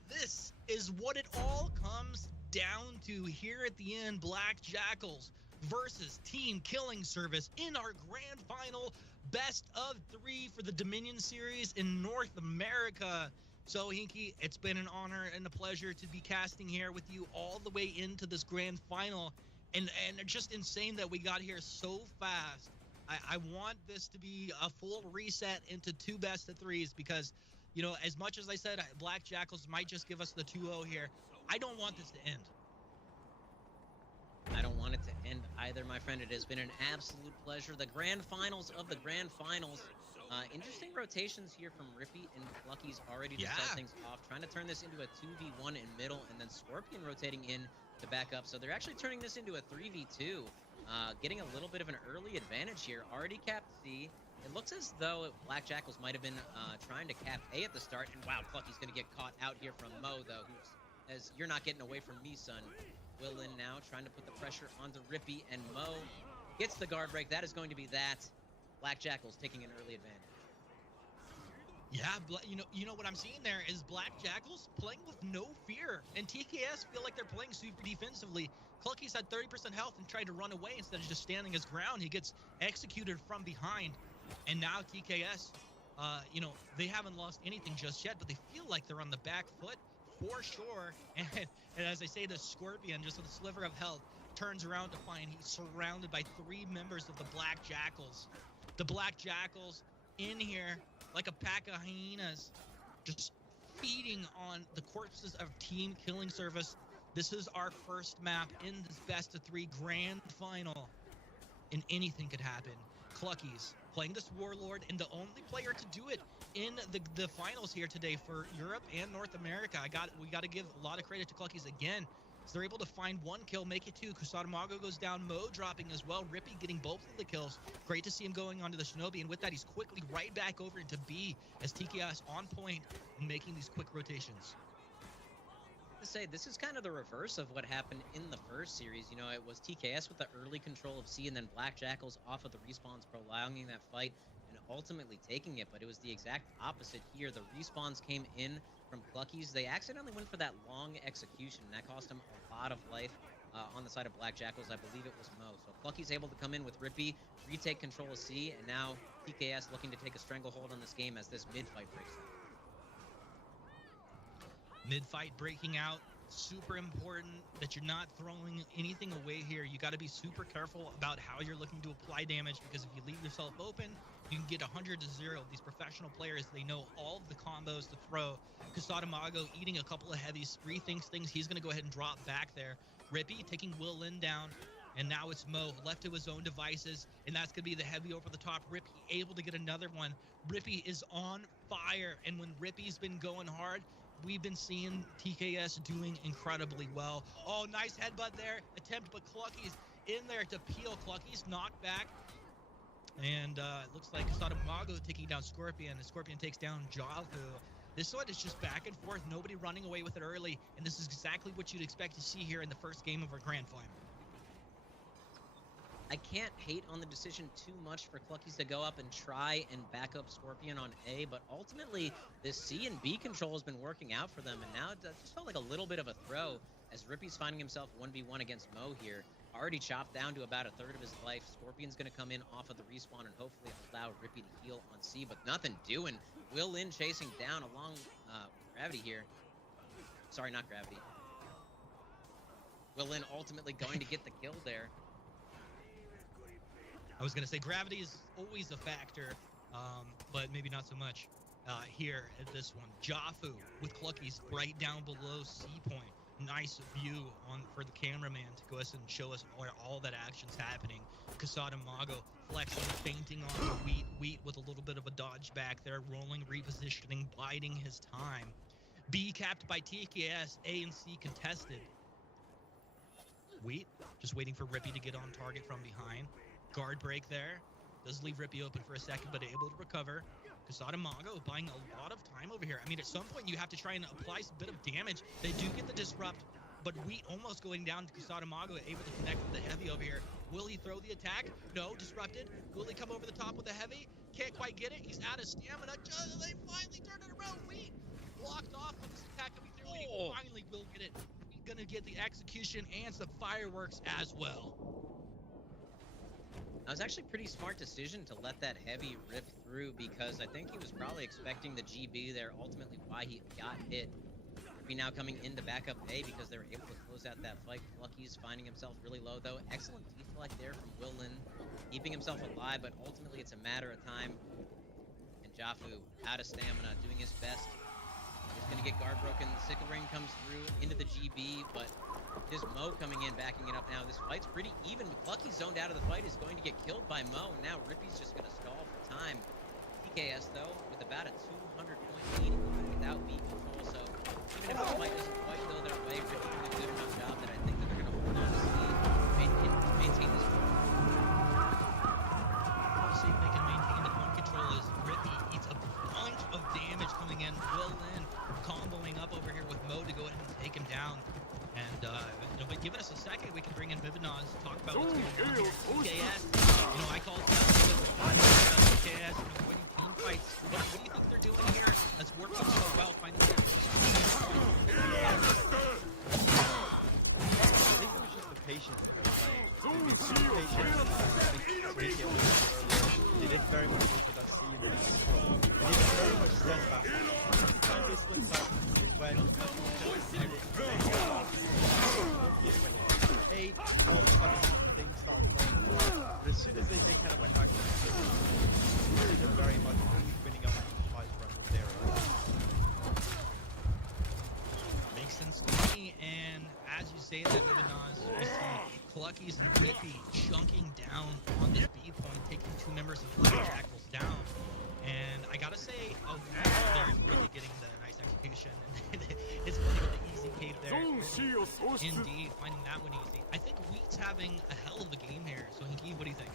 This is what it all comes down to here at the end. Black Jackals versus Team Killing Service in our grand final, best of 3 for the Dominion series in North America. So, Hinky, it's been an honor and a pleasure to be casting here with you all the way into this grand final. And just insane that we got here so fast. I want this to be a full reset into 2 best of 3s because, you know, as much as I said Black Jackals might just give us the 2-0 here, I don't want this to end. I don't want it to end either, my friend. It has been an absolute pleasure. The grand finals of the grand finals. Interesting rotations here from Rippy and Lucky's already to start things off. Trying to turn this into a 2v1 in middle, and then Scorpion rotating in to back up. So they're actually turning this into a 3v2. Getting a little bit of an early advantage here. Already capped C. It looks as though Black Jackals might have been trying to cap A at the start. And wow, Clucky's going to get caught out here from Mo, though, as you're not getting away from me, son. Will in now, trying to put the pressure onto Rippy, and Mo gets the guard break. That is going to be that. Black Jackals taking an early advantage. Yeah, you know what I'm seeing there is Black Jackals playing with no fear, and TKS feel like they're playing super defensively. Clucky's had 30% health and tried to run away instead of just standing his ground. He gets executed from behind, and now TKS, you know, they haven't lost anything just yet, but they feel like they're on the back foot for sure. And as I say, the Scorpion, just with a sliver of health, turns around to find he's surrounded by 3 members of the Black Jackals. The Black Jackals in here like a pack of hyenas, just feeding on the corpses of Team Killing Service. This is our first map in this best of 3 grand final, and anything could happen. Clucky's playing this Warlord, and the only player to do it in the finals here today for Europe and North America. We got to give a lot of credit to Clucky's again. So they're able to find 1 kill, make it 2. Kusatamago goes down, Mo dropping as well. Rippy getting both of the kills. Great to see him going onto the Shinobi, and with that, he's quickly right back over into B as TKS on point and making these quick rotations. To say, this is kind of the reverse of what happened in the first series. You know, it was TKS with the early control of C, and then Black Jackals off of the respawns, prolonging that fight and ultimately taking it. But it was the exact opposite here. The respawns came in from Clucky's. They accidentally went for that long execution, and that cost him a lot of life on the side of Black Jackals. I believe it was Mo. So Clucky's able to come in with Rippy, retake control of C, and now TKS looking to take a stranglehold on this game as this mid-fight breaks out. Mid-fight breaking out, super important that you're not throwing anything away here. You got to be super careful about how you're looking to apply damage, because if you leave yourself open, you can get 100-0. These professional players, they know all of the combos to throw. Kusatamago eating a couple of heavies, rethinks things. He's going to go ahead and drop back there. Rippy taking Will Lin down, and now it's Mo left to his own devices, and that's going to be the heavy over the top. Rippy able to get another one. Rippy is on fire, and when Rippy's been going hard, we've been seeing TKS doing incredibly well. Oh, nice headbutt there. Attempt, but Clucky's in there to peel. Clucky's knocked back. And it looks like Kusatamago taking down Scorpion. And Scorpion takes down Javu. This one is just back and forth. Nobody running away with it early. And this is exactly what you'd expect to see here in the first game of our grand final. I can't hate on the decision too much for Clucky's to go up and try and back up Scorpion on A, but ultimately this C and B control has been working out for them, and now it just felt like a little bit of a throw as Rippy's finding himself 1v1 against Mo here. Already chopped down to about 1/3 of his life. Scorpion's going to come in off of the respawn and hopefully allow Rippy to heal on C, but nothing doing. Will Lin chasing down along Gravity here. Sorry, not Gravity. Will Lin ultimately going to get the kill there. I was going to say Gravity is always a factor, but maybe not so much here at this one. Jafu with Clucky's right down below C point. Nice view for the cameraman to go us and show us where all that action's happening. Kusatamago flexing, fainting on the Wheat. Wheat with a little bit of a dodge back there, rolling, repositioning, biding his time. B capped by TKS, A and C contested. Wheat just waiting for Rippy to get on target from behind. Guard break there. Does leave Rippy open for a second, but able to recover. Kasada Mago buying a lot of time over here. I mean, at some point you have to try and apply some bit of damage. They do get the disrupt, but Wheat almost going down to Kasada Mago, able to connect with the heavy over here. Will he throw the attack? No, disrupted. Will he come over the top with the heavy? Can't quite get it. He's out of stamina. They finally turned it around. Wheat blocked off with this attack coming through, and he finally will get it. He's gonna get the execution and some fireworks as well. That was actually a pretty smart decision to let that heavy rip through, because I think he was probably expecting the GB there, ultimately why he got hit. Rippy now coming into backup A because they were able to close out that fight. Lucky's finding himself really low though. Excellent deflect there from Willin, keeping himself alive, but ultimately it's a matter of time. And Jafu out of stamina, doing his best. He's gonna get guard broken. The sickle ring comes through into the GB, but there's Mo coming in, backing it up now. This fight's pretty even. McClucky zoned out of the fight, is going to get killed by Mo. And now Rippy's just gonna stall for time. TKS though, with about a 200 point lead, even without beat control. So even if the fight doesn't quite go their way, Rippy did a good enough job that I think that they're gonna hold on to this lead, maintain this point. We'll see if they can maintain the point control as Rippy eats a bunch of damage coming in. Will Lin comboing up over here with Mo to go ahead and take him down. And, but give us a second, we can bring in Vivinaz to talk about what's going on here. TKS, I call it TKS, winning team fights. What do you think they're doing here? That's working so well, finding the I think it was just the patience that they're playing. They've been super patient. They did very much with that C and control. And they did very much steadfast. The time they slipped up is when all of a sudden things started falling apart. But as soon as they kind of went back to the system, they did very much winning up the fight front of their Makes sense to me, and as you say that, Vivinaz, we see Cluckies and Rippy chunking down on this B point, taking two members of Black Jackals down. And I gotta say, they're really getting the nice execution. It's funny with the easy cape there. Indeed, finding that one easy. I think Wheat's having a hell of a game here. So, Hinky, what do you think?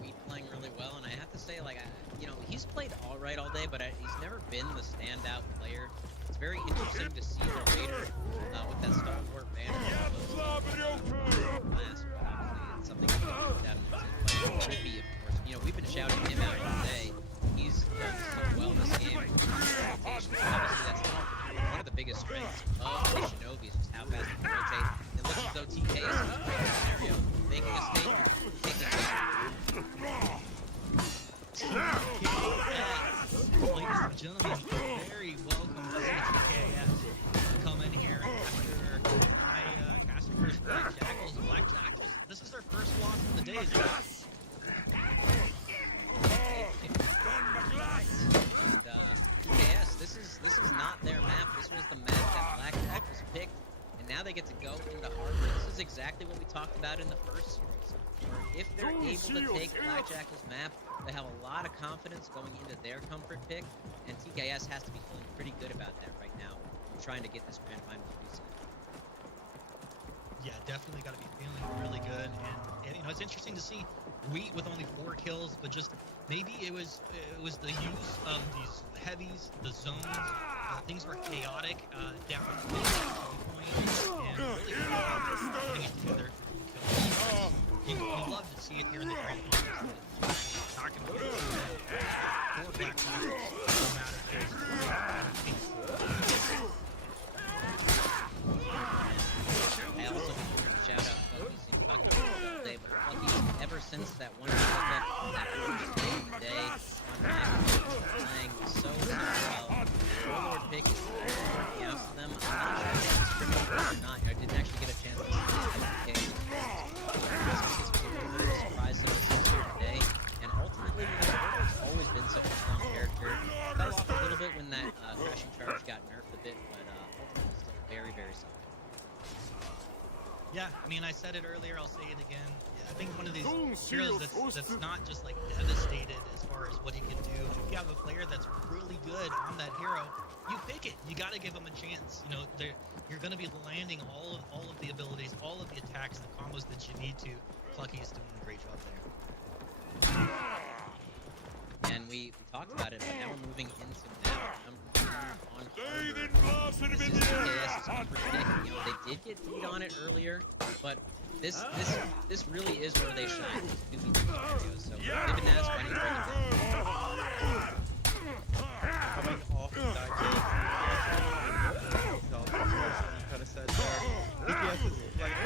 Wheat playing really well, and I have to say, like, he's played all right all day, but he's never been the standout player. It's very interesting to see the Raider with that stalwart banner. It's something that we can put down in his play. Rippy, of course. We've been shouting him out all day. He's done so well this game. Obviously, that's one of the biggest strengths of the Shinobi, is just how fast they can rotate. It looks as though TK is in a great scenario, making a statement, taking Ladies and gentlemen, very welcome to TKS to come in here after casting first Black Jackals. Black Jackals, this is their first loss of the day. TKS, this is not their map. This was the map that Black Jackals picked, and now they get to go into Harbor. This is exactly what we talked about in the first series. If they're able to take Black Jackal's map, they have a lot of confidence going into their comfort pick, and TKS has to be feeling pretty good about that right now, trying to get this grand final reset. Yeah, definitely got to be feeling really good, and it's interesting to see Wheat with only 4 kills, but just maybe it was the use of these heavies, the zones, things were chaotic down to the point, and really putting it together. You love to see it here in the grand finals. Not going to get four Black Jackals, no matter if there's I also want to shout out Clucky's. He's been talking about it all day, but Clucky's, ever since that one equipment on that first day of the day, on playing so well. Warlord pick is working out for them. I'm not sure if it's pretty good or not. I didn't actually get a chance to see it. This was a little bit of a surprise to us this year. Yeah, I mean, I said it earlier, I'll say it again. Yeah, I think one of these heroes that's not just like devastated as far as what he can do. If you have a player that's really good on that hero, you pick it. You got to give him a chance. You know, you're going to be landing all of the abilities, all of the attacks, the combos that you need to. Plucky is doing a great job there. And we talked about it, but now we're moving into map number 2 on Harbor. This is TKS's upper deck. You know, they did get beat on it earlier, but this really is where they shine. These 2v2 scenarios. So Ibnaz trying to break it down. Coming off of that game, kind of said there, DPS is like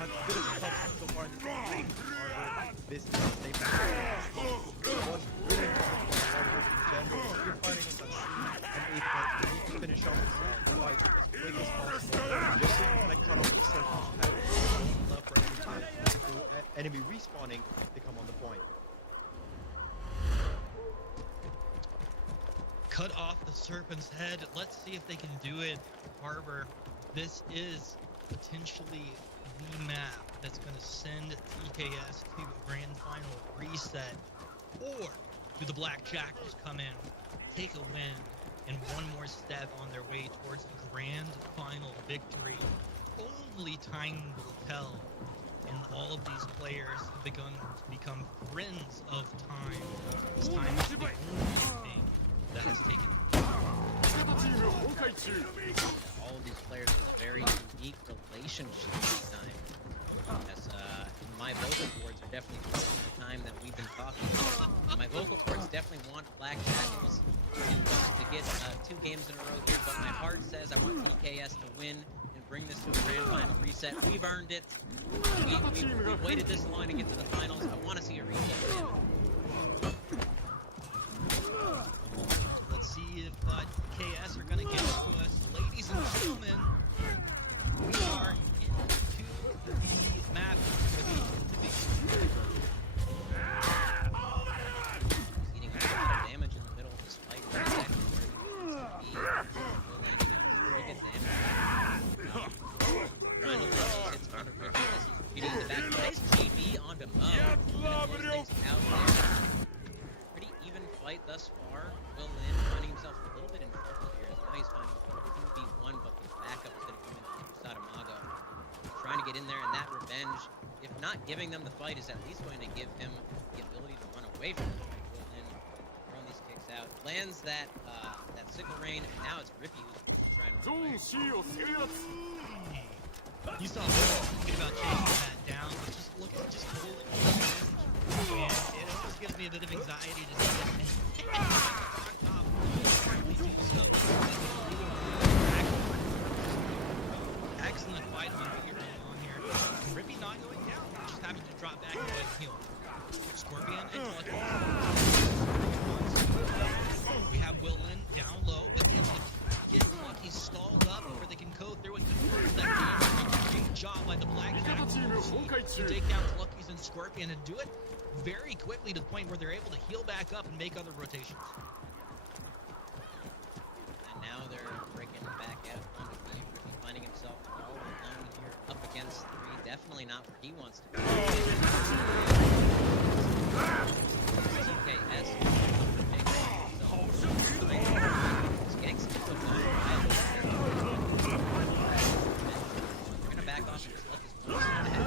as good as it helps so far in the game. This is a statement. What's really important for Harbor in general, if you're fighting on that scene and you need to finish off the fight as quick as possible. Just so you can cut off the circle's head. Don't allow for enemy respawning to come on the point. Cut off the Serpent's head. Let's see if they can do it. Harbor, this is potentially the map that's going to send TKS to a grand final reset. Or do the Black Jackals come in, take a win, and one more step on their way towards a grand final victory? Only time will tell. And all of these players have begun to become friends of time. This time is the only thing that has taken. All of these players have a very unique relationship this time. As my vocal cords are definitely feeling the time that we've been talking about. My vocal cords definitely want Black Jackals to get 2 games in a row here, but my heart says I want TKS to win and bring this to a grand final reset. We've earned it. We've waited this long to get to the finals. I want to see a reset win. Let's see if TKS are going to give it to us. Ladies and gentlemen, we are into the map for the individual. Eating a lot of damage in the middle of this fight. Exactly where he needs to be. Will landing on pretty good damage. Trying to let those hits on the Ricky as he's repeating the back. Nice GB onto Mo. Things out there. Pretty even fight thus far. Will Lin finding himself a little bit in trouble here. As now he's finding himself 2v1, but the backup is going to come in from Sadamago. Trying to get in there, and that revenge, if not giving them the fight, is at least going to give him the ability to run away from the fight. Will Lin throwing these kicks out. Lands that sickle rain, and now it's Rippy who's supposed to try and run away. You saw Will thinking about chasing that down, but just look at just holding the range. And it almost gives me a bit of anxiety to see this. Excellent fight on here. Rippy not going down, just having to drop back and go and heal. Scorpion and Lucky. We have Will Lin down low, but able to get Lucky stalled up before they can go through and convert that game. Great job by the Black Jackals to take down Lucky's and Scorpion and do it very quickly to the point where they're able to heal back up and make other rotations. And now they're breaking back out onto B. Rippy finding himself all alone here up against 3. Definitely not where he wants to be. TKS getting some good time. We're gonna back off and just let this one ahead.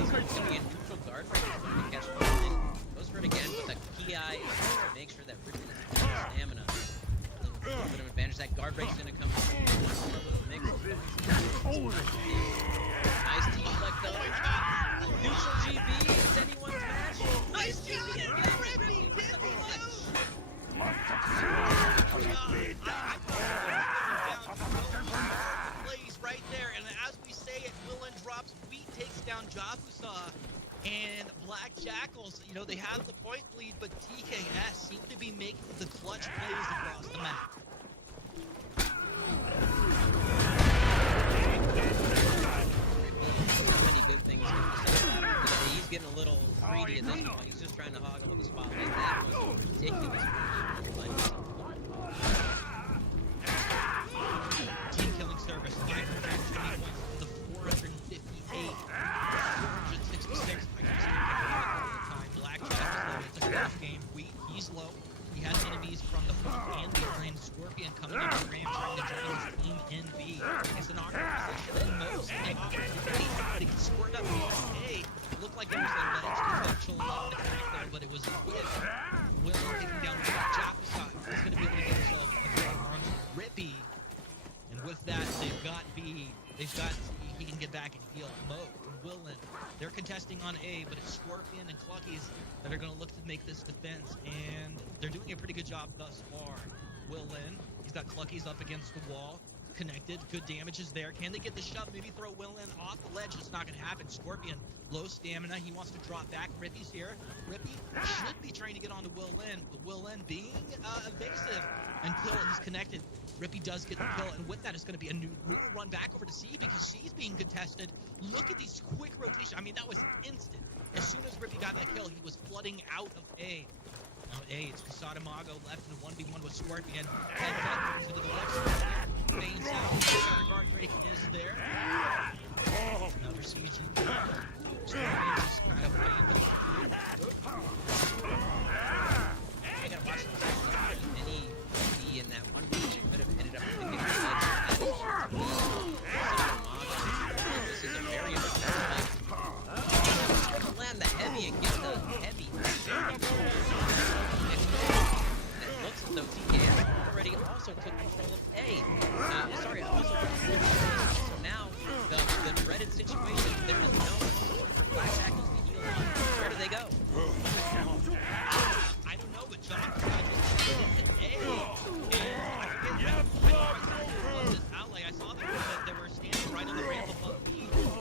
He's going to be in neutral guard right now. He's going to catch one and goes for it again with a key eye to make sure that Rippy doesn't have stamina. A little bit of advantage. That guard break's going to come through. One more little mix. Nice team like though. Neutral GB is anyone's match. Nice GB again. Rippy with the clutch. Plays right there, and as we say it, Willin drops, Wheat takes down Jabusa, and Black Jackals, you know, they have the point lead, but TKS seem to be making the clutch plays across the map. How many good things can be said about him? He's getting a little greedy at this point. He's just trying to hog all the spotlight. That was ridiculous. TKS there's that ledge potential on the connect there, but it was with Will taking down Jaffa. He's going to be able to get himself a kill on Rippy. And with that, they've got B. They've got C. He can get back and heal. Mo and Willen, they're contesting on A, but it's Scorpion and Cluckies that are going to look to make this defense, and they're doing a pretty good job thus far. Willen, he's got Cluckies up against the wall. Connected, good damage is there. Can they get the shove? Maybe throw Willen off the ledge. It's not going to happen. Scorpion, low stamina. He wants to drop back. Rippy's here. Rippy should be trying to get onto Willen, but Willen being evasive until he's connected. Rippy does get the kill, and with that, it's going to be a new run back over to C because C's being contested. Look at these quick rotations. I mean, that was instant. As soon as Rippy got that kill, he was flooding out of A. Now A, it's Casada Mago left in a 1v1 with Scorpion. Head back into the left. Veins out. The guard break is there. Another CG. Scorpion is kind of playing with the food. I gotta watch this. Any B in that one piece, it could have ended up picking the ledge. This is a very important fight. To land the heavy and get the heavy. It looks as though TKS already also took control of A. Also took control of A. So now, the dreaded situation, there is no point for Black Jackals to heal on. Where do they go? I don't know, but John just hit A. I saw them that they were standing right on the ramp above B.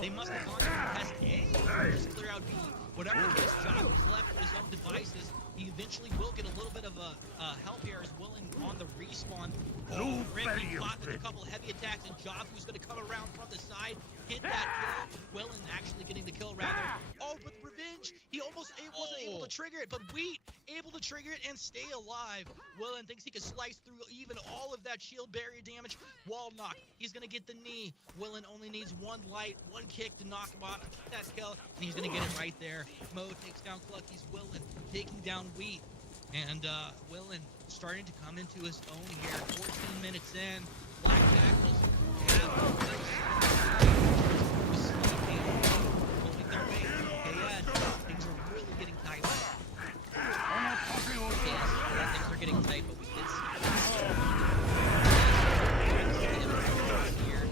They must have gone to test A. Just clear out B. Whatever the case, John was left with his own devices. He eventually will get a little bit of a help here as Willen on the respawn. Oh, Rippy caught with a couple heavy attacks, and Job, who's going to come around from the side, hit that kill. Willen actually getting the kill rather. Oh, but Revenge, he almost wasn't able to trigger it, but Wheat able to trigger it and stay alive. Willen thinks he can slice through even all of that shield barrier damage. Wall knock, he's going to get the knee. Willen only needs one light, one kick to knock him off, to get that kill, and he's going to get it right there. Mo takes down Clucky's. Willen taking down Wheat. And Willen starting to come into his own here. 14 minutes in. Black Jackals have holding their way. Things are really getting tight. Yes, things are getting tight, but we did see here.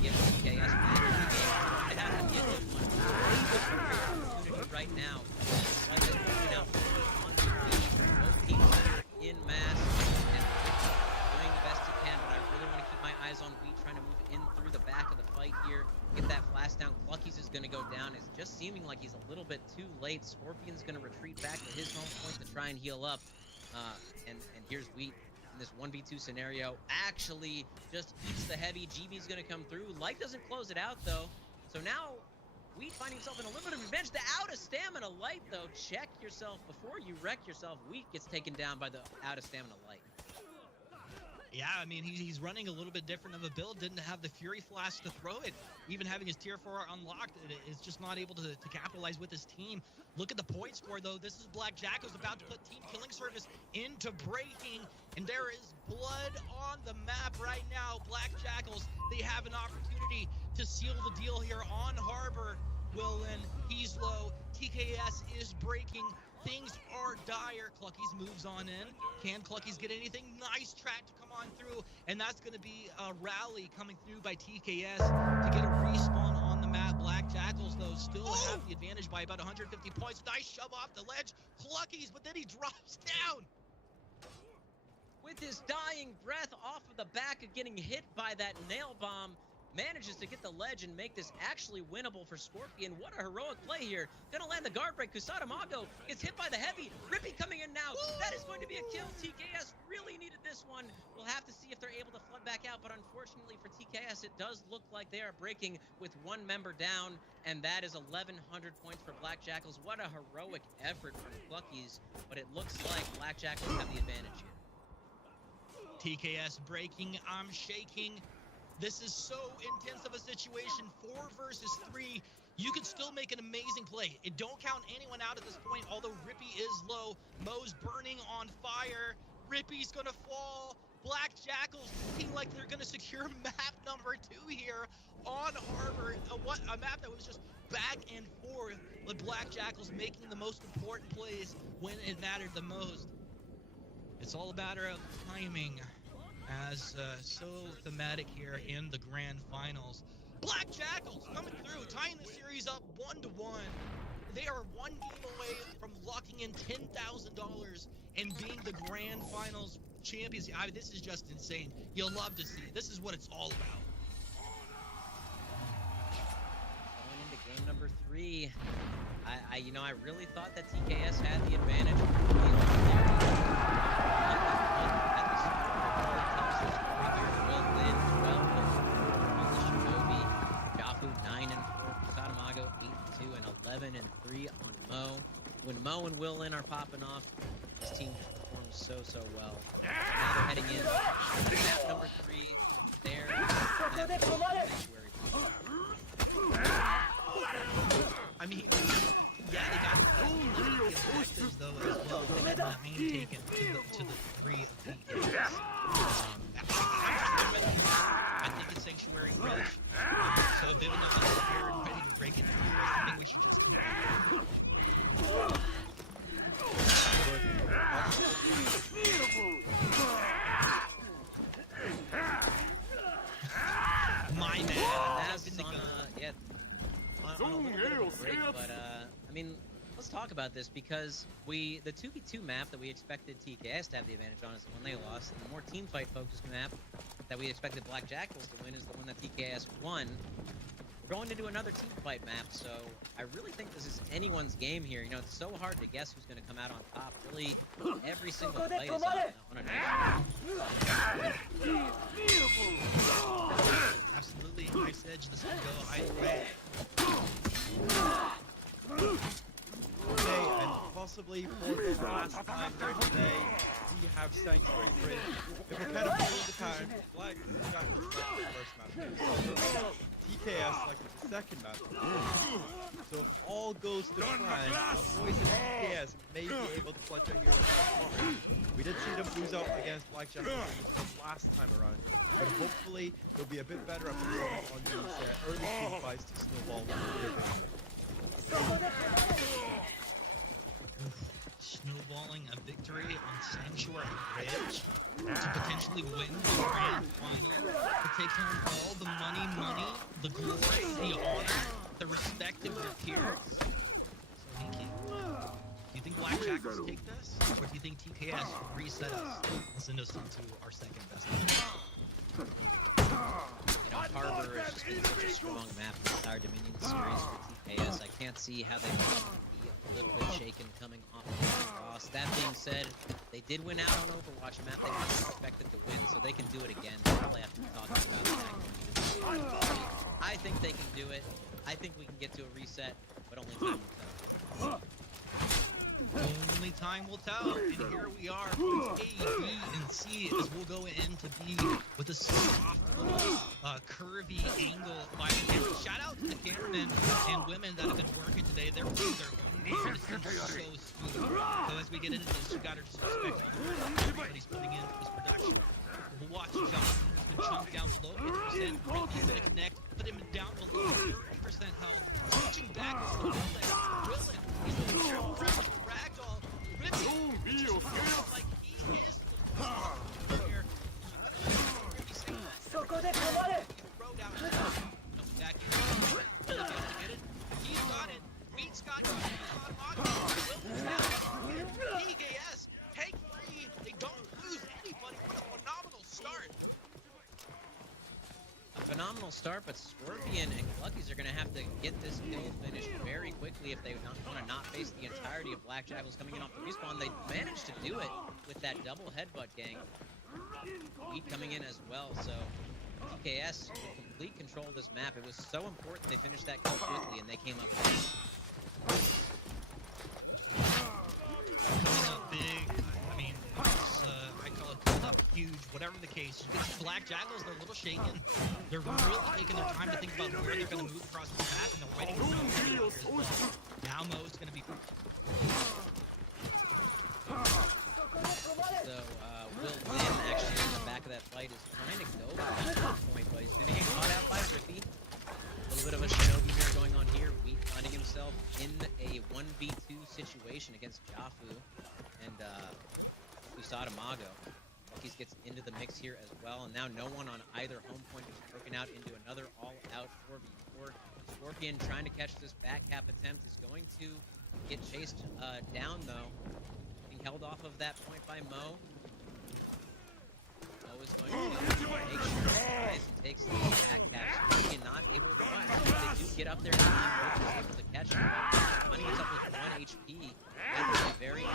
Give TKS back. They have to get one. Right now. Like it working out both teams in mass and doing the best he can, but I really want to keep my eyes on Wheat trying to move in through the back of the fight here, get that flash down. Cluckies is going to go down. It's just seeming like he's a little bit too late. Scorpion's going to retreat back to his home point to try and heal up. And here's Wheat in this 1v2 scenario. Actually just eats the heavy. GB's going to come through. Light doesn't close it out though. So now Wheat finding himself in a little bit of revenge. The out of stamina Light, though. Check yourself before you wreck yourself. Wheat gets taken down by the out of stamina Light. Yeah, I mean, he's running a little bit different of a build. Didn't have the Fury Flash to throw it. Even having his Tier 4 unlocked, is just not able to capitalize with his team. Look at the point score, though. This is Black Jackals about to put Team Killing Service into breaking. And there is blood on the map right now. Black Jackals, they have an opportunity to seal the deal here on Harbor. Willen, he's low. TKS is breaking. Things are dire. Cluckies moves on in. Can Cluckies get anything? Nice track to come on through. And that's going to be a rally coming through by TKS to get a respawn on the map. Black Jackals, though, still have the advantage by about 150 points. Nice shove off the ledge. Cluckies, but then he drops down. With his dying breath off of the back of getting hit by that nail bomb, manages to get the ledge and make this actually winnable for Scorpion. What a heroic play here. Gonna land the guard break. Kusada Mago gets hit by the heavy. Rippy coming in now. That is going to be a kill. TKS really needed this one. We'll have to see if they're able to flood back out, but unfortunately for TKS, it does look like they are breaking with one member down, and that is 1,100 points for Black Jackals. What a heroic effort from Cluckies, but it looks like Black Jackals have the advantage here. TKS breaking. I'm shaking. This is so intense of a situation. 4 versus 3. You could still make an amazing play. It don't count anyone out at this point, although Rippy is low. Mo's burning on fire. Rippy's gonna fall. Black Jackals looking like they're gonna secure map number 2 here on Harbor. A map that was just back and forth with Black Jackals making the most important plays when it mattered the most. It's all a matter of timing, as so thematic here in the grand finals. Black Jackals coming through, tying the series up 1-1. They are one game away from locking in $10,000 and being the grand finals champions. I mean, this is just insane. You'll love to see it. This is what it's all about. Going into game number 3, I really thought that TKS had the advantage. Will win 12 on the Shinobi. Jafu 9-4. Sadamago 8-2 and 11-3 on Mo. When Mo and Will Lin are popping off, this team just performs so well. So now they're heading in. Map number 3. There. Sanctuary. I mean, yeah, they got the objectives though as well. They did not maintain to the 3 of TKS. I think it's Sanctuary Bridge. So if Vivian is here and ready to break it through, I think we should just keep going. My man. That's on a little bit of a break, but I mean, let's talk about this because the 2v2 map that we expected TKS to have the advantage on is the one they lost, and the more team fight focused map that we expected Black Jackals to win is the one that TKS won. We're going into another team fight map, so I really think this is anyone's game here. You know, it's so hard to guess who's going to come out on top. Really, every single play is on a Absolutely, nice edge. This can go either way. Okay, and possibly for the last time here today, we have Sanctuary Bridge. If we're kind of following the pattern, Black Jackals like the first map. TKS like the second map. So if all goes to plan, boys and TKS may be able to clutch out here. We did see them lose out against Black Jackals last time around, but hopefully they'll be a bit better at performing on these early team fights to snowball their victory. Snowballing a victory on Sanctuary Bridge to potentially win the grand final, to take home all the money, the glory, the honor, the respect of their peers. So, Hinky, do you think Black Jackals take this, or do you think TKS reset us and send us into our second best? You know, Harbor has just been such a strong map in the entire Dominion series for TKS. I can't see how they can be a little bit shaken coming off of the cross. That being said, they did win out on Overwatch, a map they weren't expected to win, so they can do it again. They probably have to be talking about that. I think they can do it. I think we can get to a reset, but only time will tell. Only time will tell, and here we are, points A, B, and C, as we'll go into B with a soft little curvy angle by the camera. Shout out to the cameramen and women that have been working today. They're doing their own work. It's been so smooth. So as we get into this, you gotta just respect all the work everybody's putting into this production. We'll watch John, who's been chunked down below 50%, Ricky's gonna connect, put him down below 30% health, switching back to the Willen. He's a little ragdoll. Ricky, just like he is the player. Throw down. No, back in. Will be able to get it. He's got it. Beat Scott. Willen's down. TKS. Take 3. They don't lose anybody. What a phenomenal start. A phenomenal start, but Scorpion and Cluckies are going to have to get this kill finished very quickly if they want to not face the entirety of Black Jackals coming in off the respawn. They managed to do it with that double headbutt gang. Weed coming in as well, so TKS with complete control of this map. It was so important they finished that kill quickly, and they came up big. Coming up big. I mean, it's, I call it coming up huge. Whatever the case, you can see Black Jackals, they're a little shaken. They're really taking their time to think about where they're going to move across this map, and they're waiting for Mo to be here as well. Now Mo's going to be... So, Will Lin actually in the back of that fight is trying to go for that point, but he's going to get caught out by Rippy. A little bit of a Shinobi mirror going on here. Weak Sadamago. Lucky's gets into the mix here as well, and now no one on either home point is broken out into another all-out 4v4. Scorpion trying to catch this back cap attempt is going to get chased down though. Being held off of that point by Mo. Mo is going to make sure he tries and takes the back cap. Scorpion not able to find. They do get up there and Roach is able to catch him. Finding himself with 1 HP. That is a very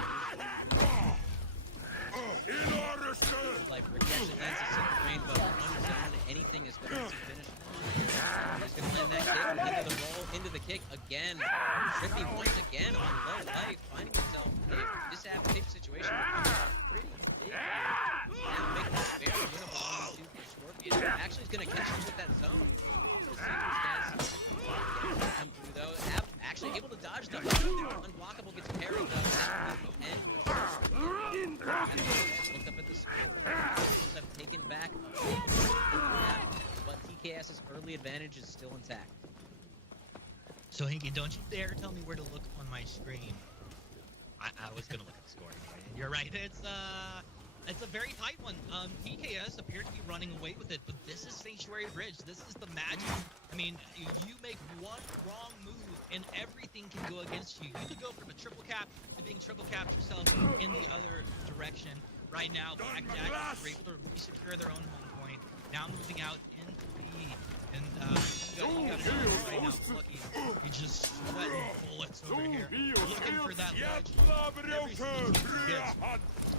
like Ricky actually lands a single rainbow. One zone, anything is going to finish. He's going to land that kick into the roll, into the kick again. Rippy once again on low life, finding himself in a disadvantageous situation. Pretty big here. Now making this very winnable on the 2 for Scorpion. Actually is going to catch him with that zone. Off the circumstance. Come through though. Actually able to dodge them. Unblockable gets parried though. And looked up at the score. Teams have taken back, but TKS's early advantage is still intact. So Hinky, don't you dare tell me where to look on my screen. I was gonna look at the score anyway. You're right. It's a very tight one. TKS appear to be running away with it, but this is Sanctuary Bridge. This is the magic. I mean, you make one wrong move and everything can go against you. You could go from a triple cap to being triple capped yourself in the other direction. Right now, Blackjack are able to re-secure their own home point. Now moving out into B. And you got right now, Lucky. He's just sweating bullets over here. Looking for that ledge. Every gets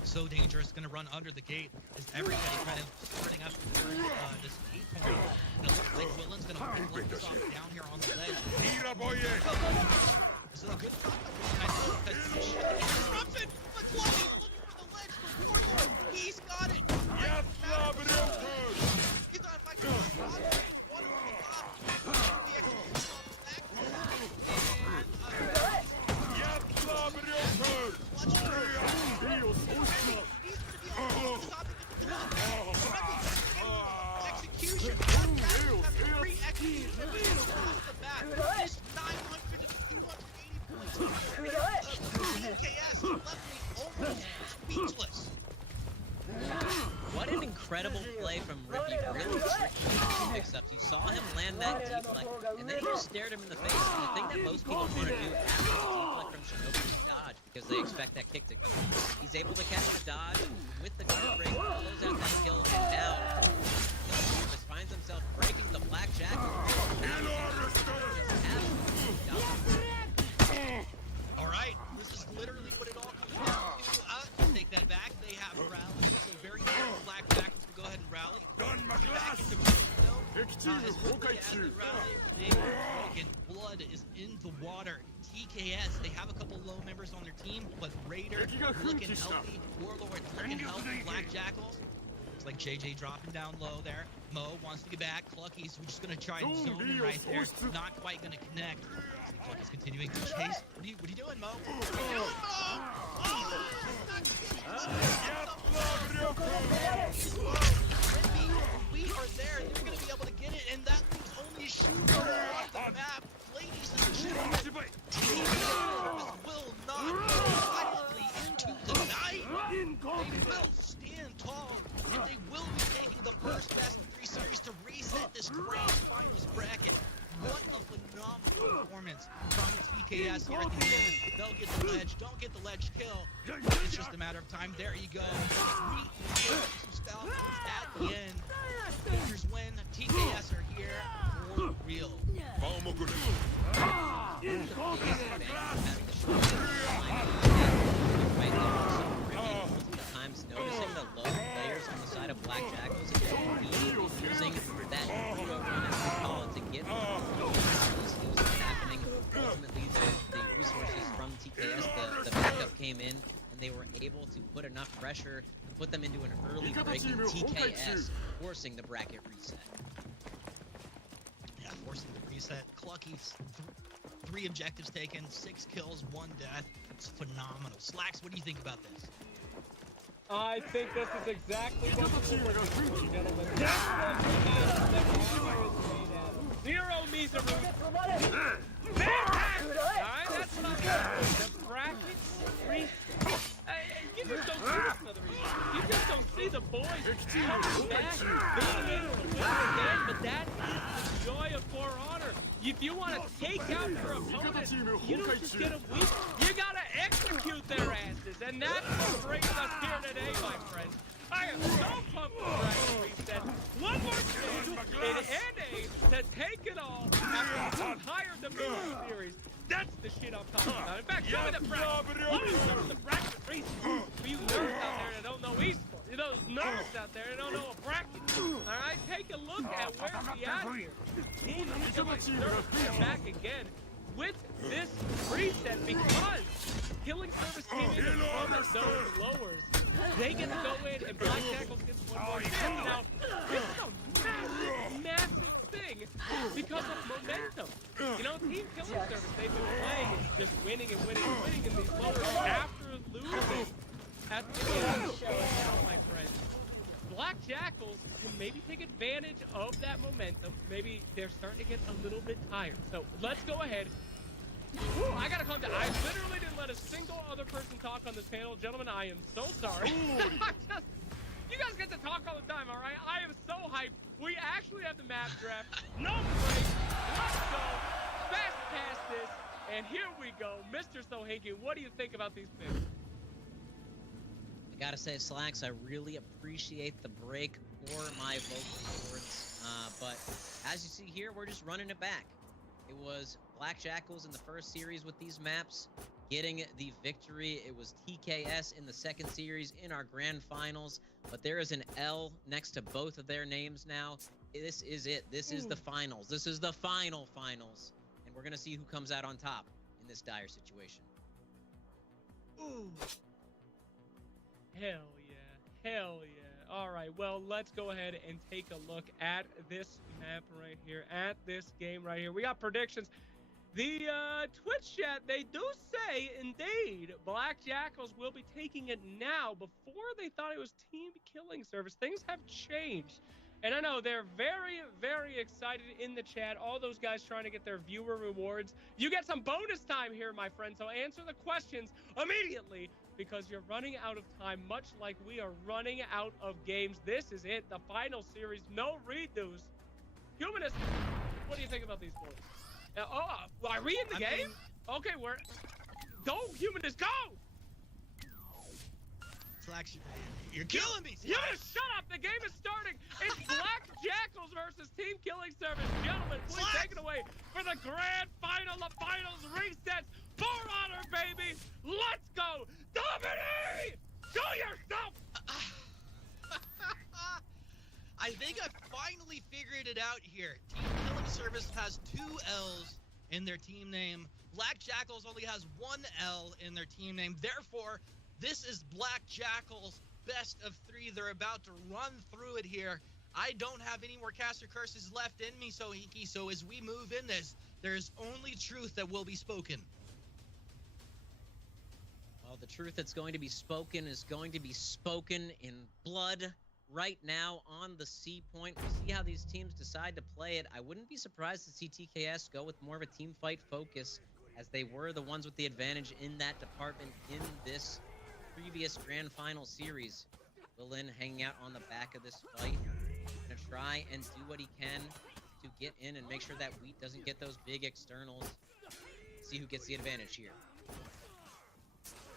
so dangerous. Gonna run under the gate. Is everybody kind of spreading up towards this 8 point. And it looks like Willen's gonna flip this off down here on the ledge. This is a good shot. Disruption! But Lucky looking for the ledge for Warlord. He's got it. He's on my God. One over the top. The execution execution. Re-execution off the bat. Just 900 to 280 points. TKS left me almost speechless. What an incredible play from Ricky. Really tricky mix-ups. You saw him land that deflect, and then he just stared him in the face. And the thing that most people want to do after the deflect from Shinobi is dodge, because they expect that kick to come in. He's able to catch the dodge with the guard break, close out that kill, and now just finds himself breaking the blackjack. All right, this is literally what it all comes down to. Take that back. They have a rally, so very good. Blackjack will go ahead and rally. Back into as quickly as the rally, they are broken. Blood is in the water. TKS, they have a couple low members on their team, but Raider looking healthy. Warlord looking healthy. Black Jackals. Looks like JJ dropping down low there. Mo wants to get back. Clucky's just going to try and zone him right there. Not quite going to connect. Clucky's continuing to chase. What are you doing, Mo? What are you doing, Mo? Oh, we are there. They're going to be able to get it, and that leaves only Shooter on the map. Ladies and gentlemen, Team will not go quietly into the night. They will stand tall, and they will be taking the first best of 3 series to reset this grand finals bracket. What a phenomenal performance from TKS here at the end. They'll get the ledge. Don't get the ledge kill. It's just a matter of time. There you go. Some style at the end. Here's when TKS are here for real. Times noticing the low players on the side of Black Jackals and immediately using that hero run, as we call it, to get happening. Ultimately, the resources from TKS, the backup came in, and they were able to put enough pressure to put them into an early breaking TKS, forcing the bracket reset. Yeah, forcing the reset. Clucky's 3 objectives taken, 6 kills, 1 death. It's phenomenal. Slacks, what do you think about this? I think this is exactly what we're doing, gentlemen. That's what the is made out of. 0 Mizaru. Alright, that's what I'm doing. The brackets reset. You just don't do this for the reason. if you want to take out your opponent, you don't just get them weak, you gotta execute their asses, and that's what brings us here today, my friends. I am so pumped for Dragon Reset. One more chance in NA to take it all after the entire Dominion series. That's the shit I'm talking about. In fact, show me the bracket. Let me show the bracket reset. For you nerds out there that don't know esports, you know those nerds out there that don't know a bracket. All right, take a look at where we at here. Team Killing Service are back again with this reset because Killing Service came in from those lowers. They get to go in and Black Jackals gets one more chance. Now, this is a massive thing because of momentum. You know, Team Killing Service, they've been playing just winning and winning and winning in these lowers after losing at the beginning of the show. Now, my friends, Black Jackals can maybe take advantage of that momentum. Maybe they're starting to get a little bit tired. So let's go ahead. Ooh, I gotta calm down. I literally didn't let a single other person talk on this panel. Gentlemen, I am so sorry. You guys get to talk all the time, all right? I am so hyped. We actually have the map draft. No break. Let's go. Fast past this. And here we go. Mr. Sohinki, what do you think about these picks? I gotta say, Slacks, I really appreciate the break for my vocal cords. But as you see here, we're just running it back. It was Black Jackals in the first series with these maps getting the victory. It was TKS in the second series in our grand finals. But there is an L next to both of their names now. This is it. This is the finals. This is the finals. And we're going to see who comes out on top in this dire situation. Ooh. Hell yeah. Hell yeah. All right, well, let's go ahead and take a look at this map right here, at this game right here. We got predictions. The Twitch chat, they do say, indeed, Black Jackals will be taking it now. Before, they thought it was Team Killing Service. Things have changed. And I know they're very, very excited in the chat. All those guys trying to get their viewer rewards. You get some bonus time here, my friend. So answer the questions immediately because you're running out of time, much like we are running out of games. This is it, the final series. No redos. Humanist, what do you think about these boys? Are we in the game? Okay, we're... Go, Humanist, go! Slacks, you're killing me. You shut up! The game is starting. It's Black Jackals versus Team Killing Service. Gentlemen, please take it away for the grand final of finals resets. For honor, baby. Let's go. Dominique! Show yourself! I think I finally figured it out here. Team Killing Service has 2 L's in their team name. Black Jackals only has 1 L in their team name. Therefore, this is Black Jackals' best of 3. They're about to run through it here. I don't have any more caster curses left in me, Sohinki, so as we move in this, there's only truth that will be spoken. Well, the truth that's going to be spoken is going to be spoken in blood right now on the C point. We'll see how these teams decide to play it. I wouldn't be surprised to see TKS go with more of a team fight focus, as they were the ones with the advantage in that department in this previous grand final series. Willin hanging out on the back of this fight, gonna try and do what he can to get in and make sure that Wheat doesn't get those big externals. See who gets the advantage here.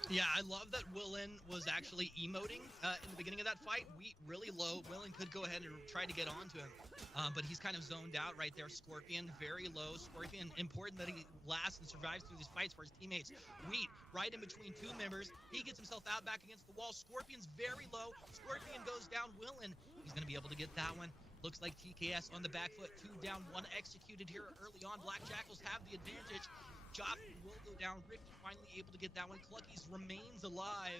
Yeah, I love that Willin was actually emoting in the beginning of that fight. Wheat really low. Willin could go ahead and try to get onto him, but he's kind of zoned out right there. Scorpion, very low. Scorpion, important that he lasts and survives through these fights for his teammates. Wheat, right in between 2 members. He gets himself out back against the wall. Scorpion's very low. Scorpion goes down. Willin, he's going to be able to get that one. Looks like TKS on the back foot. 2 down, 1 executed here early on. Black Jackals have the advantage. Joffrey will go down. Ricky finally able to get that one. Cluckies remains alive.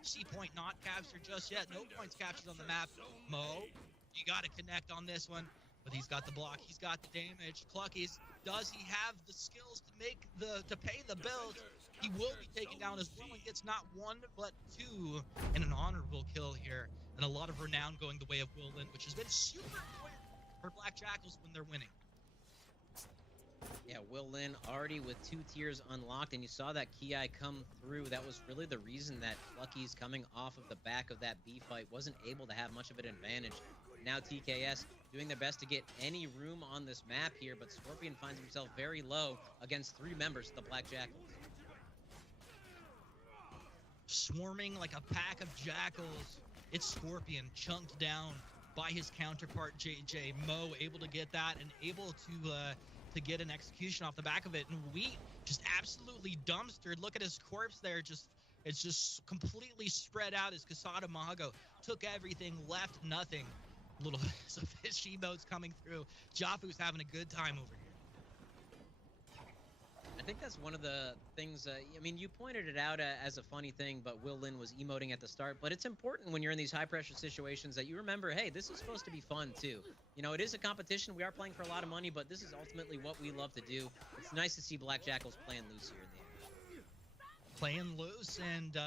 C point not captured just yet. No points captured on the map. Mo, you got to connect on this one. But he's got the block. He's got the damage. Cluckies, does he have the skills to make to pay the bills? He will be taken down as well and gets not 1 but 2, and an honorable kill here. And a lot of renown going the way of Willin, which has been super important for Black Jackals when they're winning. Yeah, Willin already with 2 tiers unlocked, and you saw that Ki come through. That was really the reason that Clucky's coming off of the back of that B fight wasn't able to have much of an advantage. Now TKS doing their best to get any room on this map here, but Scorpion finds himself very low against 3 members of the Black Jackals. Swarming like a pack of jackals. It's Scorpion chunked down by his counterpart JJ. Mo able to get that and able to get an execution off the back of it. And Wheat just absolutely dumpstered. Look at his corpse there. It's just completely spread out as Kasada Mago took everything, left nothing. Little some fish emotes coming through. Jafu's having a good time over here. I think that's one of the things, I mean, you pointed it out as a funny thing, but Will Lin was emoting at the start. But it's important when you're in these high-pressure situations that you remember, hey, this is supposed to be fun, too. You know, it is a competition. We are playing for a lot of money, but this is ultimately what we love to do. It's nice to see Black Jackals playing loose here in the end. Playing loose, and,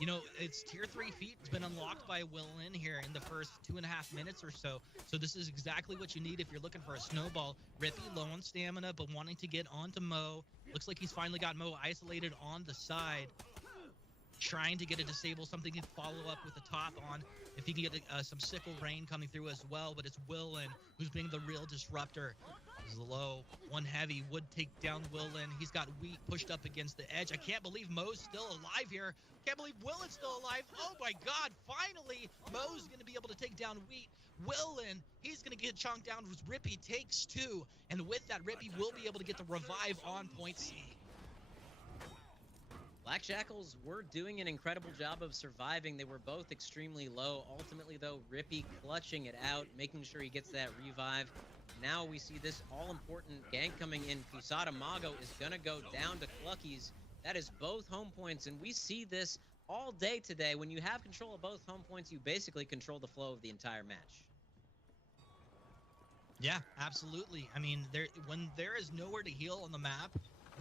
you know, it's tier 3 feet. It's been unlocked by Will Lin here in the first 2.5 minutes or so. So this is exactly what you need if you're looking for a snowball. Rippy low on stamina, but wanting to get onto Mo. Looks like he's finally got Mo isolated on the side. Trying to get a disable, something to follow up with the top on. If he can get some sickle rain coming through as well, but it's Will Lin who's being the real disruptor. He's low. One heavy would take down Will Lin. He's got Wheat pushed up against the edge. I can't believe Mo's still alive here. Can't believe Will Lin's still alive. Oh my God, finally Mo's going to be able to take down Wheat. Will Lin, he's going to get chunked down as Rippy takes 2. And with that, Rippy will be able to get the revive on point C. Black Jackals were doing an incredible job of surviving. They were both extremely low. Ultimately, though, Rippy clutching it out, making sure he gets that revive. Now we see this all-important gank coming in. Kusada Mago is going to go down to Cluckies. That is both home points, and we see this all day today. When you have control of both home points, you basically control the flow of the entire match. Yeah, absolutely. I mean, when there is nowhere to heal on the map,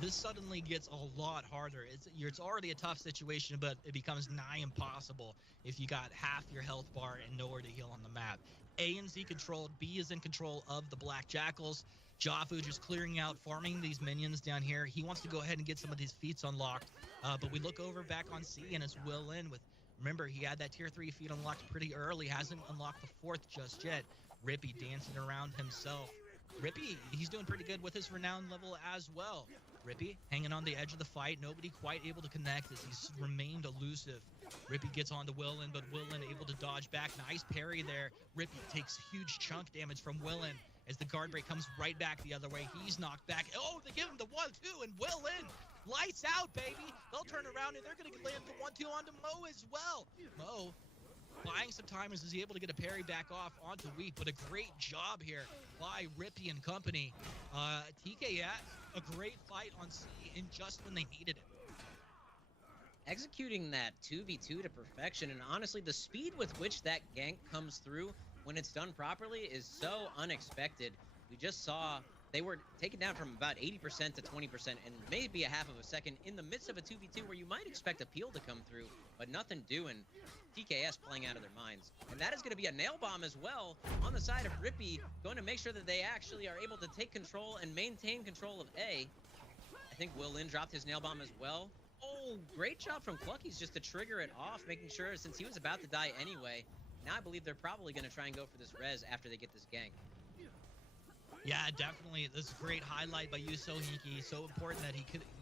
this suddenly gets a lot harder. It's already a tough situation, but it becomes nigh impossible if you got half your health bar and nowhere to heal on the map. A and Z controlled. B is in control of the Black Jackals. Jafu just clearing out, farming these minions down here. He wants to go ahead and get some of these feats unlocked. But we look over back on C, and it's Will Lin with... Remember, he had that tier 3 feat unlocked pretty early. Hasn't unlocked the 4th just yet. Rippy dancing around himself. Rippy, he's doing pretty good with his renown level as well. Rippy hanging on the edge of the fight. Nobody quite able to connect as he's remained elusive. Rippy gets onto Will Lin, but Will Lin able to dodge back. Nice parry there. Rippy takes huge chunk damage from Will Lin as the guard break comes right back the other way. He's knocked back. Oh, they give him the 1-2, and Will Lin, lights out, baby. They'll turn around, and they're going to land the 1-2 onto Mo as well. Mo buying some time as he's able to get a parry back off onto Wheat, but a great job here by Rippy and company. TKS, a great fight on C in just when they needed it. Executing that 2v2 to perfection, and honestly, the speed with which that gank comes through when it's done properly is so unexpected. We just saw they were taken down from about 80% to 20% in maybe a half of a second in the midst of a 2v2 where you might expect a peel to come through, but nothing doing. TKS playing out of their minds. And that is going to be a nail bomb as well on the side of Rippy, going to make sure that they actually are able to take control and maintain control of A. I think Will Lin dropped his nail bomb as well. Oh, great job from Cluckies just to trigger it off, making sure since he was about to die anyway. Now I believe they're probably going to try and go for this res after they get this gank. Yeah, definitely. This is a great highlight by you, Sohinki. So important that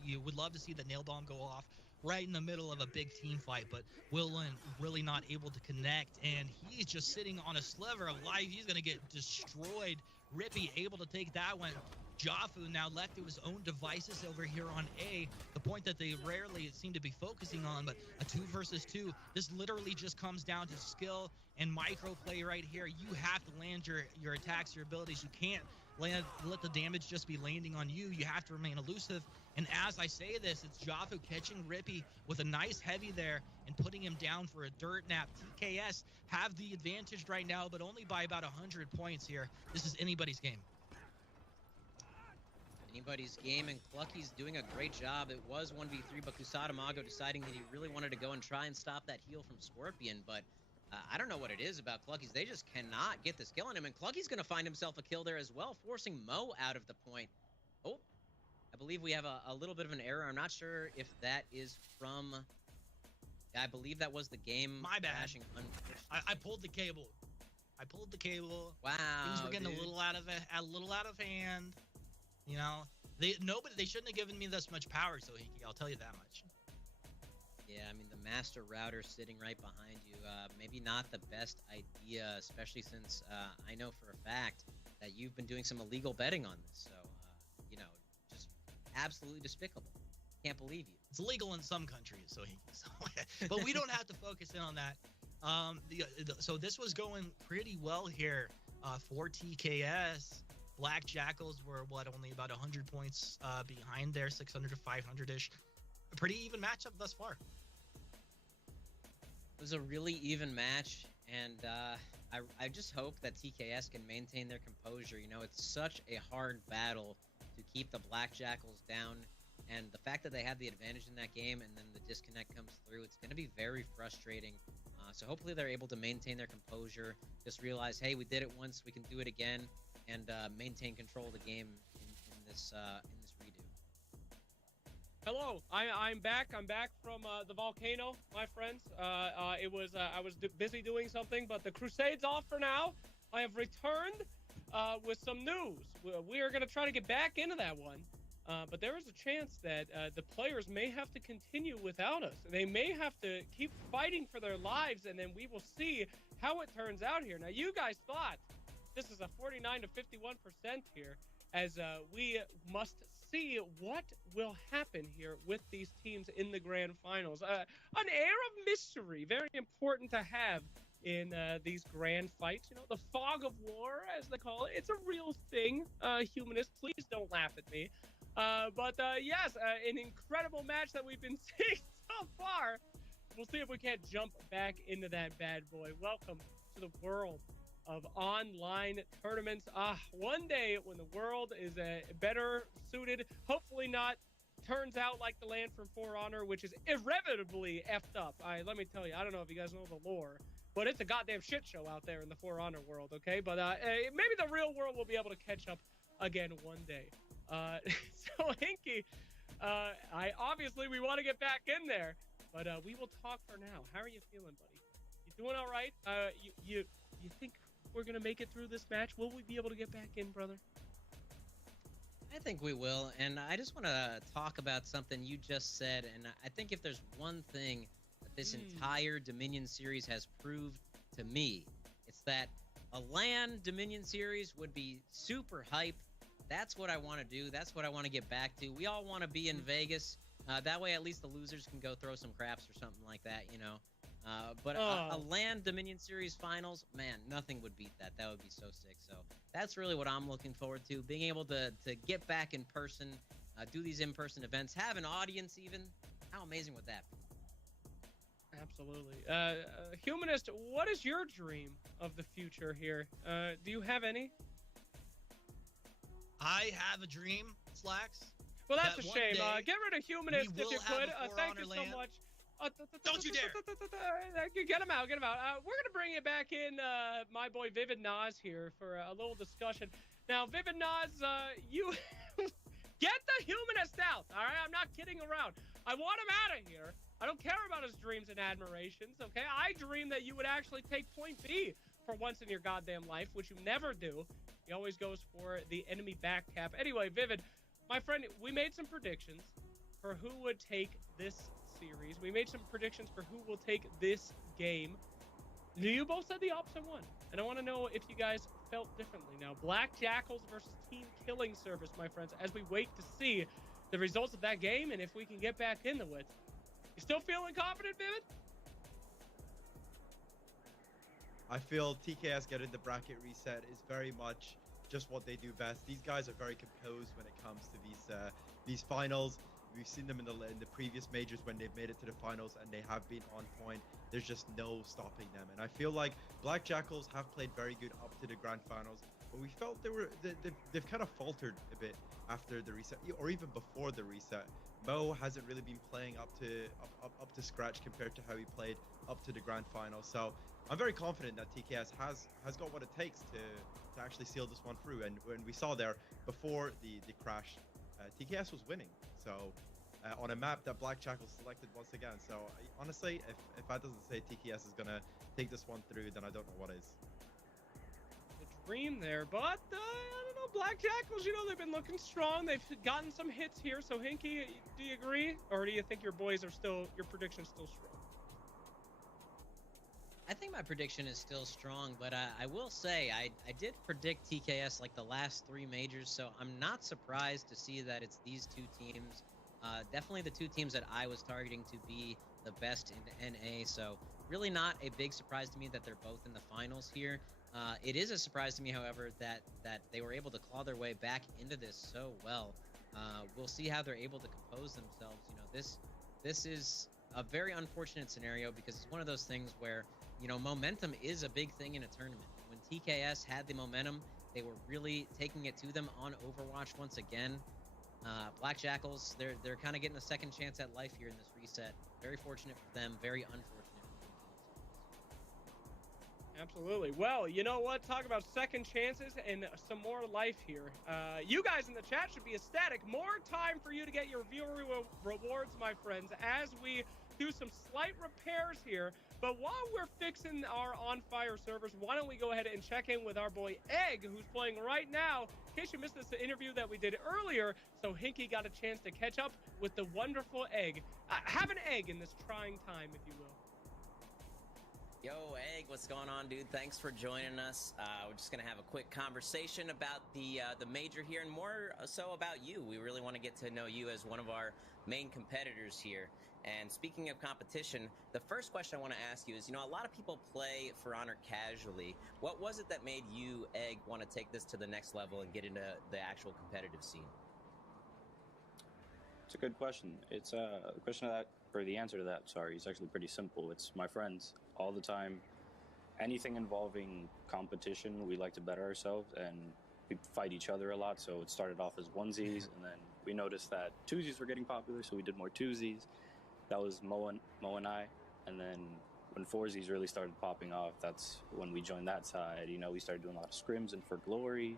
you would love to see the nail bomb go off right in the middle of a big team fight, but Will Lin really not able to connect, and he's just sitting on a sliver of life. He's going to get destroyed. Rippy able to take that one. Jafu now left to his own devices over here on A, the point that they rarely seem to be focusing on, but a 2 versus 2. This literally just comes down to skill and micro play right here. You have to land your attacks, your abilities. You can't let the damage just be landing on you. You have to remain elusive. And as I say this, it's Jafu catching Rippy with a nice heavy there and putting him down for a dirt nap. TKS have the advantage right now, but only by about 100 points here. This is anybody's game. Anybody's game, and Clucky's doing a great job. It was 1v3, but Kusada Mago deciding that he really wanted to go and try and stop that heal from Scorpion, but I don't know what it is about Clucky's. They just cannot get this kill on him, and Clucky's going to find himself a kill there as well, forcing Mo out of the point. Oh, I believe we have a little bit of an error. I'm not sure if that is from... I believe that was the game. My bad. Crashing. I pulled the cable. I pulled the cable. Wow, Things were getting dude. a little out of hand. You know, they shouldn't have given me this much power, Sohiki. I'll tell you that much. Yeah, I mean, the master router sitting right behind you, maybe not the best idea, especially since I know for a fact that you've been doing some illegal betting on this. So, you know, just absolutely despicable. Can't believe you. It's illegal in some countries, so but we don't have to focus in on that. So this was going pretty well here for TKS. Black Jackals were only about 100 points behind there, 600 to 500-ish. A pretty even matchup thus far. It was a really even match, and I just hope that TKS can maintain their composure. You know, it's such a hard battle to keep the Black Jackals down, and the fact that they had the advantage in that game and then the disconnect comes through, it's going to be very frustrating. So hopefully they're able to maintain their composure, just realize, hey, we did it once, we can do it again, and maintain control of the game in this redo. Hello, I'm back. I'm back from the volcano, my friends. I was busy doing something, but the Crusade's off for now. I have returned with some news. We are going to try to get back into that one, but there is a chance that the players may have to continue without us. They may have to keep fighting for their lives, and then we will see how it turns out here. Now, you guys thought this is a 49 to 51% here, as we must see what will happen here with these teams in the grand finals. An air of mystery, very important to have in these grand fights. You know, the fog of war, as they call it. It's a real thing. Humanists, please don't laugh at me. But yes, an incredible match that we've been seeing so far. We'll see if we can't jump back into that bad boy. Welcome to the world of online tournaments. One day when the world is better suited, hopefully not turns out like the land from For Honor, which is irrevotably effed up. Let me tell you, I don't know if you guys know the lore, but it's a goddamn shit show out there in the For Honor world, okay? But maybe the real world will be able to catch up again one day. So Hinky, obviously we want to get back in there, but we will talk for now. How are you feeling, buddy? You doing all right? You think we're gonna make it through this match? Will we be able to get back in, brother? I think we will, and I just want to talk about something you just said, and I think if there's one thing that this entire Dominion series has proved to me, it's that a LAN Dominion series would be super hype. That's what I want to do. That's what I want to get back to. We all want to be in Vegas. That way, at least the losers can go throw some craps or something like that, you know. But a LAN Dominion Series finals, man, nothing would beat that. That would be so sick. So that's really what I'm looking forward to, being able to get back in person, do these in-person events, have an audience even. How amazing would that be? Absolutely. Humanist, what is your dream of the future here? Do you have any? I have a dream, Slacks. Well, that's that a one shame. day Get rid of Humanist if you have could. a For Thank Honor you so land. much. Don't you dare. Get him out. Get him out. We're going to bring it back in, my boy Vivid Nas here for a little discussion. Now, Vivid Nas, you get the Humanist out, all right? I'm not kidding around. I want him out of here. I don't care about his dreams and admirations, okay? I dream that you would actually take point B for once in your goddamn life, which you never do. He always goes for the enemy back cap. Anyway, Vivid, my friend, we made some predictions for who would take this series. We made some predictions for who will take this game. You both said the opposite one, and I want to know if you guys felt differently. Now, Black Jackals versus Team Killing Service, my friends, as we wait to see the results of that game and if we can get back into it. You still feeling confident, Vivid? I feel TKS getting the bracket reset is very much just what they do best. These guys are very composed when it comes to these finals. We've seen them in the previous majors when they've made it to the finals, and they have been on point. There's just no stopping them. And I feel like Black Jackals have played very good up to the grand finals, but we felt they've kind of faltered a bit after the reset, or even before the reset. Mo hasn't really been playing up to scratch compared to how he played up to the grand final. So I'm very confident that TKS has got what it takes to actually seal this one through. And when we saw there before the crash, TKS was winning. So on a map that Black Jackal selected once again. So honestly, if that doesn't say TKS is gonna take this one through, then I don't know what is. scream there, but I don't know, Black Jackals, you know, they've been looking strong. They've gotten some hits here. So Hinky, do you agree, or do you think your boys are still, your prediction's still strong? I think my prediction is still strong, but I will say I did predict TKS like the last 3 majors, so I'm not surprised to see that it's these 2 teams. Definitely the 2 teams that I was targeting to be the best in NA, so really not a big surprise to me that they're both in the finals here. It is a surprise to me, however, that they were able to claw their way back into this so well. We'll see how they're able to compose themselves. You know, this is a very unfortunate scenario because it's one of those things where, you know, momentum is a big thing in a tournament. When TKS had the momentum, they were really taking it to them on Overwatch once again. Black Jackals, they're kind of getting a second chance at life here in this reset. Very fortunate for them, very unfortunate for Absolutely. Well, you know what? Talk about second chances and some more life here. You guys in the chat should be ecstatic. More time for you to get your viewer rewards, my friends, as we do some slight repairs here. But while we're fixing our On Fire servers, why don't we go ahead and check in with our boy Egg, who's playing right now. In case you missed this interview that we did earlier, so Hinky got a chance to catch up with the wonderful Egg. Have an egg in this trying time, if you will. Yo, Egg, what's going on, dude? Thanks for joining us. We're just gonna have a quick conversation about the major here, and more so about you. We really want to get to know you as one of our main competitors here. And speaking of competition, the first question I want to ask you is, you know, a lot of people play For Honor casually. What was it that made you, Egg, want to take this to the next level and get into the actual competitive scene? It's a good question. It's a question of that, or the answer to that, sorry, is actually pretty simple. It's my friends. All the time, anything involving competition, we like to better ourselves, and we fight each other a lot. So it started off as onesies, and then we noticed that twosies were getting popular, so we did more twosies. That was Mo and I. And then when foursies really started popping off, that's when we joined that side. You know, we started doing a lot of scrims and For Glory.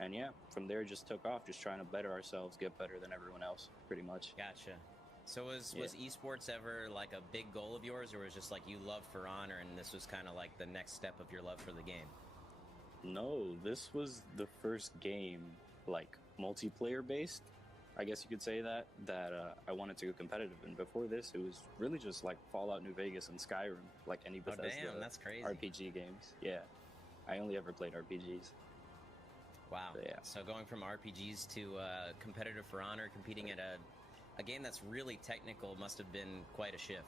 And yeah, from there it just took off, just trying to better ourselves, get better than everyone else, pretty much. Gotcha. So was esports ever like a big goal of yours, or was it just like you love For Honor and this was kind of like the next step of your love for the game? No, this was the first game, like multiplayer based, I guess you could say that I wanted to go competitive. And before this, it was really just like Fallout New Vegas and Skyrim, like any Bethesda that's crazy. RPG games. Yeah, I only ever played RPGs. Wow. But yeah. So going from RPGs to competitive For Honor, competing at a game that's really technical must have been quite a shift.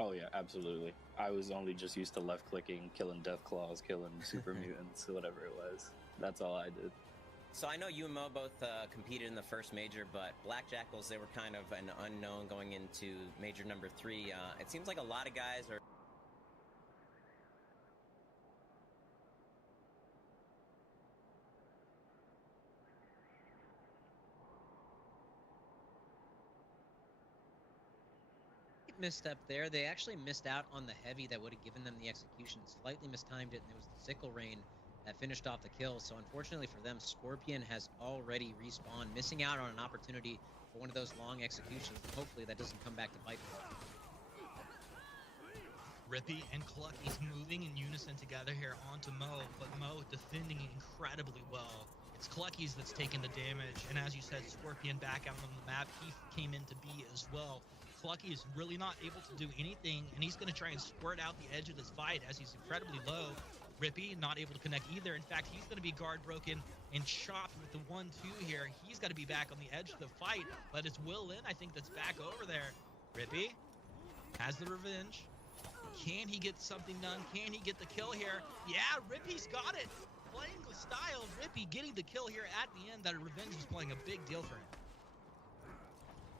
Oh yeah, absolutely. I was only just used to left clicking, killing death claws, killing super mutants, whatever it was. That's all I did. So I know you and Mo both competed in the first major, but Black Jackals, they were kind of an unknown going into major number 3. It seems like a lot of guys are misstep there. They actually missed out on the heavy that would have given them the execution. Slightly mistimed it, and there was the sickle rain that finished off the kill. So unfortunately for them, Scorpion has already respawned, missing out on an opportunity for one of those long executions. And hopefully that doesn't come back to bite them. Rippy and Clucky's moving in unison together here onto Mo, but Mo defending incredibly well. It's Clucky's that's taking the damage, and as you said, Scorpion back out on the map. He came in to B as well. Clucky is really not able to do anything, and he's going to try and squirt out the edge of this fight as he's incredibly low. Rippy not able to connect either. In fact, he's going to be guard broken and chopped with the 1-2 here. He's got to be back on the edge of the fight, but it's Will Lin, I think, that's back over there. Rippy has the revenge. Can he get something done? Can he get the kill here? Yeah, Rippy's got it. Playing the style of Rippy, getting the kill here at the end. That revenge is playing a big deal for him.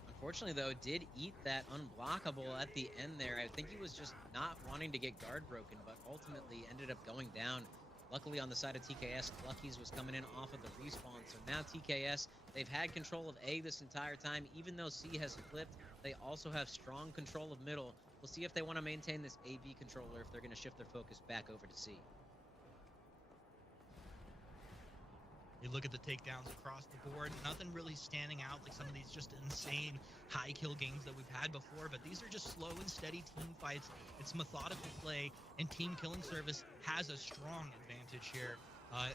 Unfortunately, though, did eat that unblockable at the end there. I think he was just not wanting to get guard broken, but ultimately ended up going down. Luckily, on the side of TKS, Clucky's was coming in off of the respawn. So now TKS, they've had control of A this entire time. Even though C has flipped, they also have strong control of middle. We'll see if they want to maintain this AB controller, if they're going to shift their focus back over to C. You're look at the takedowns across the board. Nothing really standing out like some of these just insane high kill games that we've had before, but these are just slow and steady team fights. It's methodical play, and Team Killing Service has a strong advantage here.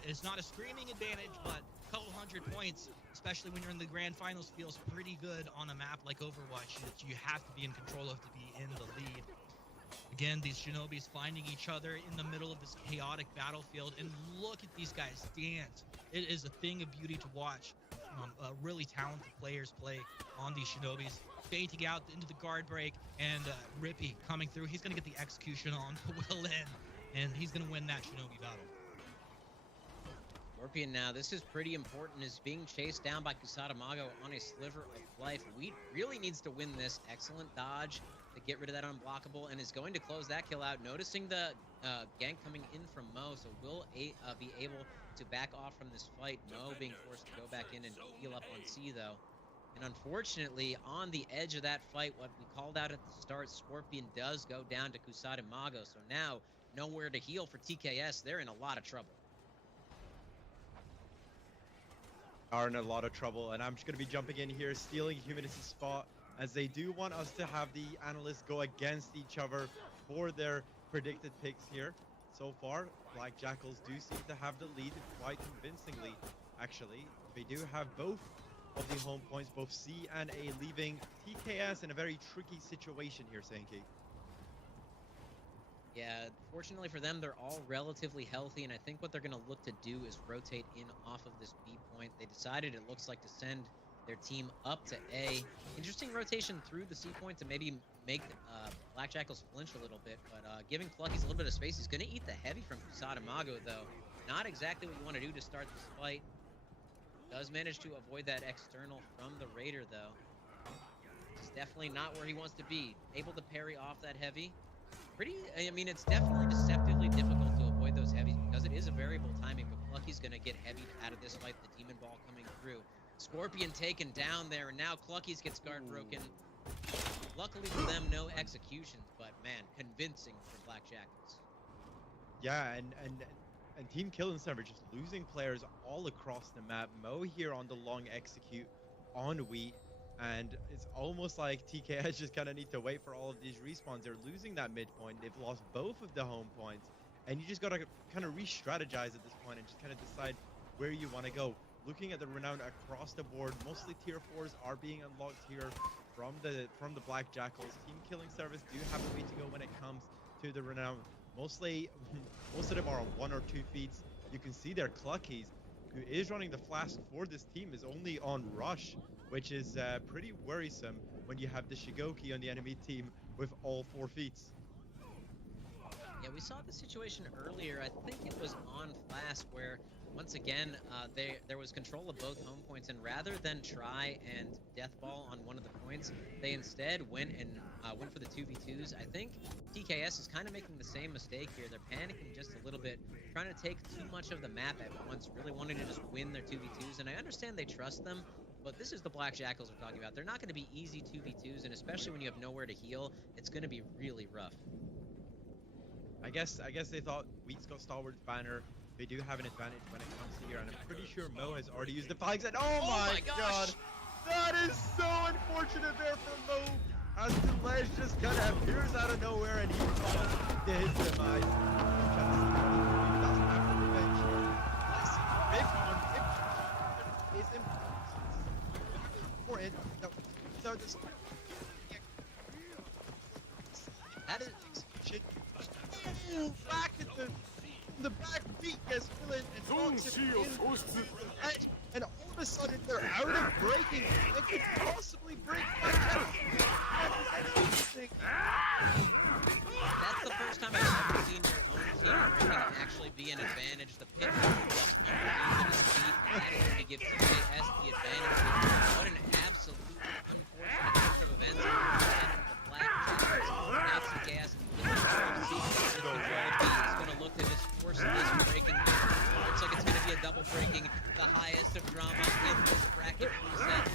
It's not a screaming advantage, but a couple hundred points, especially when you're in the grand finals, feels pretty good on a map like Overwatch that you have to be in control of to be in the lead. Again, these Shinobis finding each other in the middle of this chaotic battlefield, and look at these guys dance. It is a thing of beauty to watch. Really talented players play on these Shinobis, fainting out into the guard break, and Rippy coming through. He's going to get the execution on Will in, and he's going to win that Shinobi battle. Scorpion now, this is pretty important, is being chased down by Kusatamago on a sliver of life. Wheat really needs to win this. Excellent dodge to get rid of that unblockable, and is going to close that kill out. Noticing the gank coming in from Mo, so will be able to back off from this fight. Mo being forced to go back in and heal up on C, though. And unfortunately, on the edge of that fight, what we called out at the start, Scorpion does go down to Kusatamago. So now, nowhere to heal for TKS. They're in a lot of trouble. Are in a lot of trouble, and I'm just going to be jumping in here, stealing Humanist's spot, as they do want us to have the analysts go against each other for their predicted picks here. So far, Black Jackals do seem to have the lead quite convincingly, actually. They do have both of the home points, both C and A, leaving TKS in a very tricky situation here, Sankey. Yeah, fortunately for them, they're all relatively healthy, and I think what they're going to look to do is rotate in off of this B point. They decided, it looks like, to send their team up to A. Interesting rotation through the C point to maybe make Black Jackals flinch a little bit, but giving Cluckies a little bit of space. He's going to eat the heavy from Kusatamago, though. Not exactly what you want to do to start this fight. Does manage to avoid that external from the Raider, though. It's definitely not where he wants to be. Able to parry off that heavy. I mean, it's definitely deceptively difficult to avoid those heavies because it is a variable timing, but Clucky's going to get heavied out of this fight. The Demon Ball coming through. Scorpion taken down there, and now Clucky's gets guard broken. Luckily for them, no executions, but man, convincing for Black Jackals. Yeah, and Team Killing Server just losing players all across the map. Mo here on the long execute on Wheat. And it's almost like TKS just kind of need to wait for all of these respawns. They're losing that midpoint. They've lost both of the home points. And you just got to kind of re-strategize at this point and just kind of decide where you want to go. Looking at the Renown across the board, mostly tier 4s are being unlocked here from the Black Jackals. Team Killing Service do have a way to go when it comes to the Renown. Most of them are on 1 or 2 feats. You can see their Cluckies, who is running the flask for this team, is only on Rush, which is pretty worrisome when you have the Shigoki on the enemy team with all 4 feats. Yeah, we saw the situation earlier. I think it was on Flask where, once again, there was control of both home points, and rather than try and death ball on one of the points, they instead went for the 2v2s. I think TKS is kind of making the same mistake here. They're panicking just a little bit, trying to take too much of the map at once, really wanting to just win their 2v2s, and I understand they trust them, but this is the Black Jackals we're talking about. They're not going to be easy 2v2s, and especially when you have nowhere to heal, it's going to be really rough. I guess they thought Wheat's got Stalwart's banner. They do have an advantage when it comes to here, and I'm pretty sure Mo has already used the flags. And oh my god, that is so unfortunate there for Mo, as the ledge just kind of appears out of nowhere, and he falls to his demise. Doesn't have the revenge here. Let's see, big on is important. No, so this. That is. Back at the back feet gets Villain and knocks him in the edge, and all of a sudden they're out of breaking and could possibly break my head. That's the first time I've ever seen your own team breaking actually be an advantage. The pit that is going to give TKS the advantage. What an absolute unfortunate turn of events. The Black Jackals, now TKS is going to look to just force this breaking. Looks like it's going to be a double breaking, the highest of drama in this bracket reset.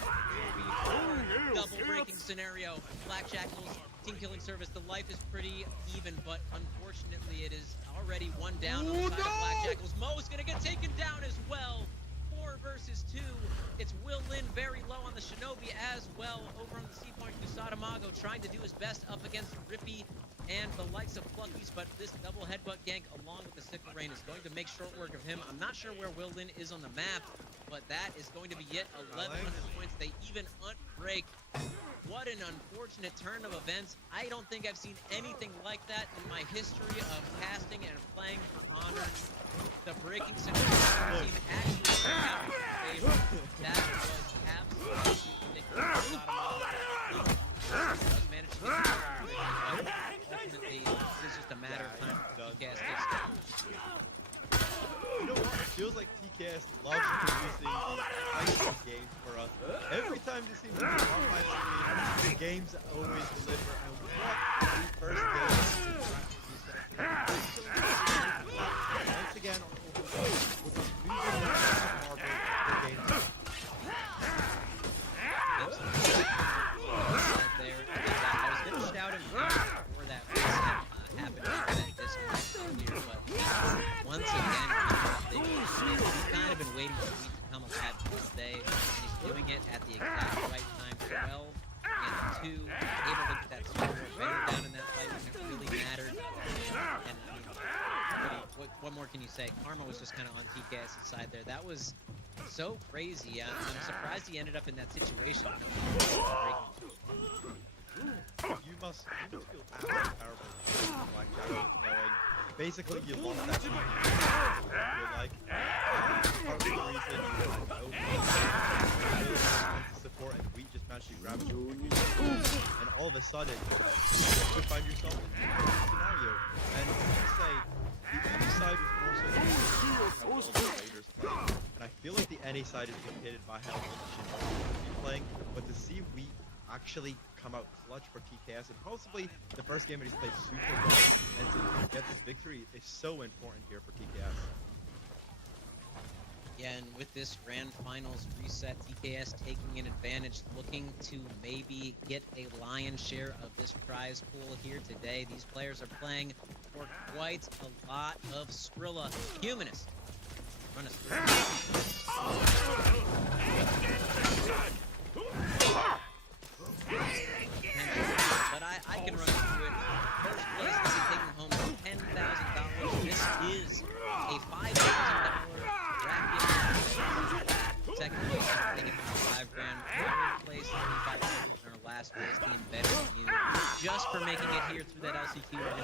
Double breaking scenario. Black Jackals, Team Killing Service, the life is pretty even, but unfortunately it is already one down on the side of Black Jackals. Mo is going to get taken down as well. 4 Amago trying to do his best up against Rippy and the likes of Pluckies, but this double headbutt gank along with the Sickle Rain is going to make short work of him. I'm not sure where Willin is on the map, but that is going to be yet 1,100 points. They even unbreak. What an unfortunate turn of events. I don't think I've seen anything like that in my history of casting and playing for Honor. The breaking scenario team actually turned out in favor. That was absolutely ridiculous. Does manage to get ultimately, it is just a matter of time for TKS takes down. You know what? It feels like TKS loves producing these fighting games for us. Every time this seems to be on my screen, the games always deliver. And what the first game once again on Overwatch with this moving marble for game. There, I was going to shout him before that reset happened after that disconnect earlier, but once again, we've kind of been waiting for me to come alive this day, and he's doing it at the exact right time. 12 and 2, able to get that score better down in that fight when it really mattered. And I mean, what more can you say? Karma was just kind of on TKS's side there. That was so crazy. I'm surprised he ended up in that situation. You must feel absolutely terrible. Like knowing basically you lost that team. You're like part of the reason you had no support and we just managed to grab you. And all of a sudden you find yourself in a scenario. And you say the NA side was more so how well the Raiders play. And I feel like the NA side is dictated by how well the Shinobi is playing, but to see we actually come out clutch for TKS and possibly the first game that he's played super well and to get this victory is so important here for TKS. Yeah, and with this grand finals reset, TKS taking an advantage, looking to maybe get a lion's share of this prize pool here today. These players are playing for quite a lot of Skrilla. Humanist. Run a but I can run through it. First place will be taking home $10,000. This is a $5,000 bracket. Second place, taking home $5 grand. Third place, $3,500. And our last place, the Embedded Community. Just for making it here through that LCQ, we're going to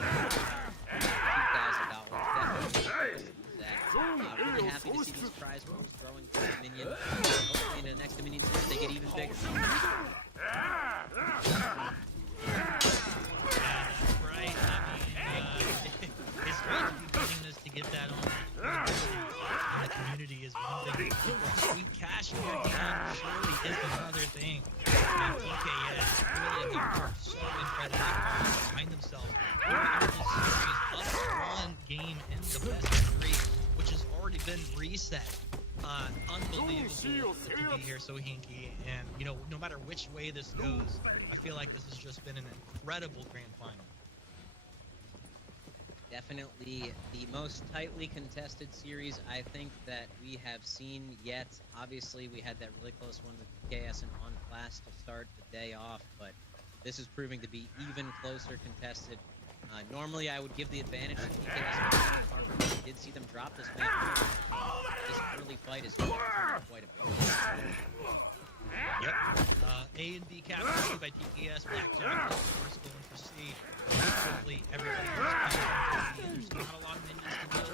$2,000. Definitely. Really happy to see these prize pools growing for Dominion. Hopefully in the next Dominion series they get even bigger. Right, I mean, it's great to be getting this to get that on. And the community is one thing. Sweet cash in your hand surely is another thing. And TKS really have worked so incredibly hard to find themselves in this series up 1 game in the best of 3, which has already been reset. Unbelievable to be here, so hinky, and you know, no matter which way this goes, I feel like this has just been an incredible grand final. Definitely the most tightly contested series I think that we have seen yet. Obviously, we had that really close one with KS and On Class to start the day off, but this is proving to be even closer contested. Normally, I would give the advantage to TKS, but we did see them drop this map. This early fight is going to turn quite a bit. Yep. A and B captured by TKS. Blackjack is first going for C. Quickly, everybody else comes into B. There's not a lot of minions to deal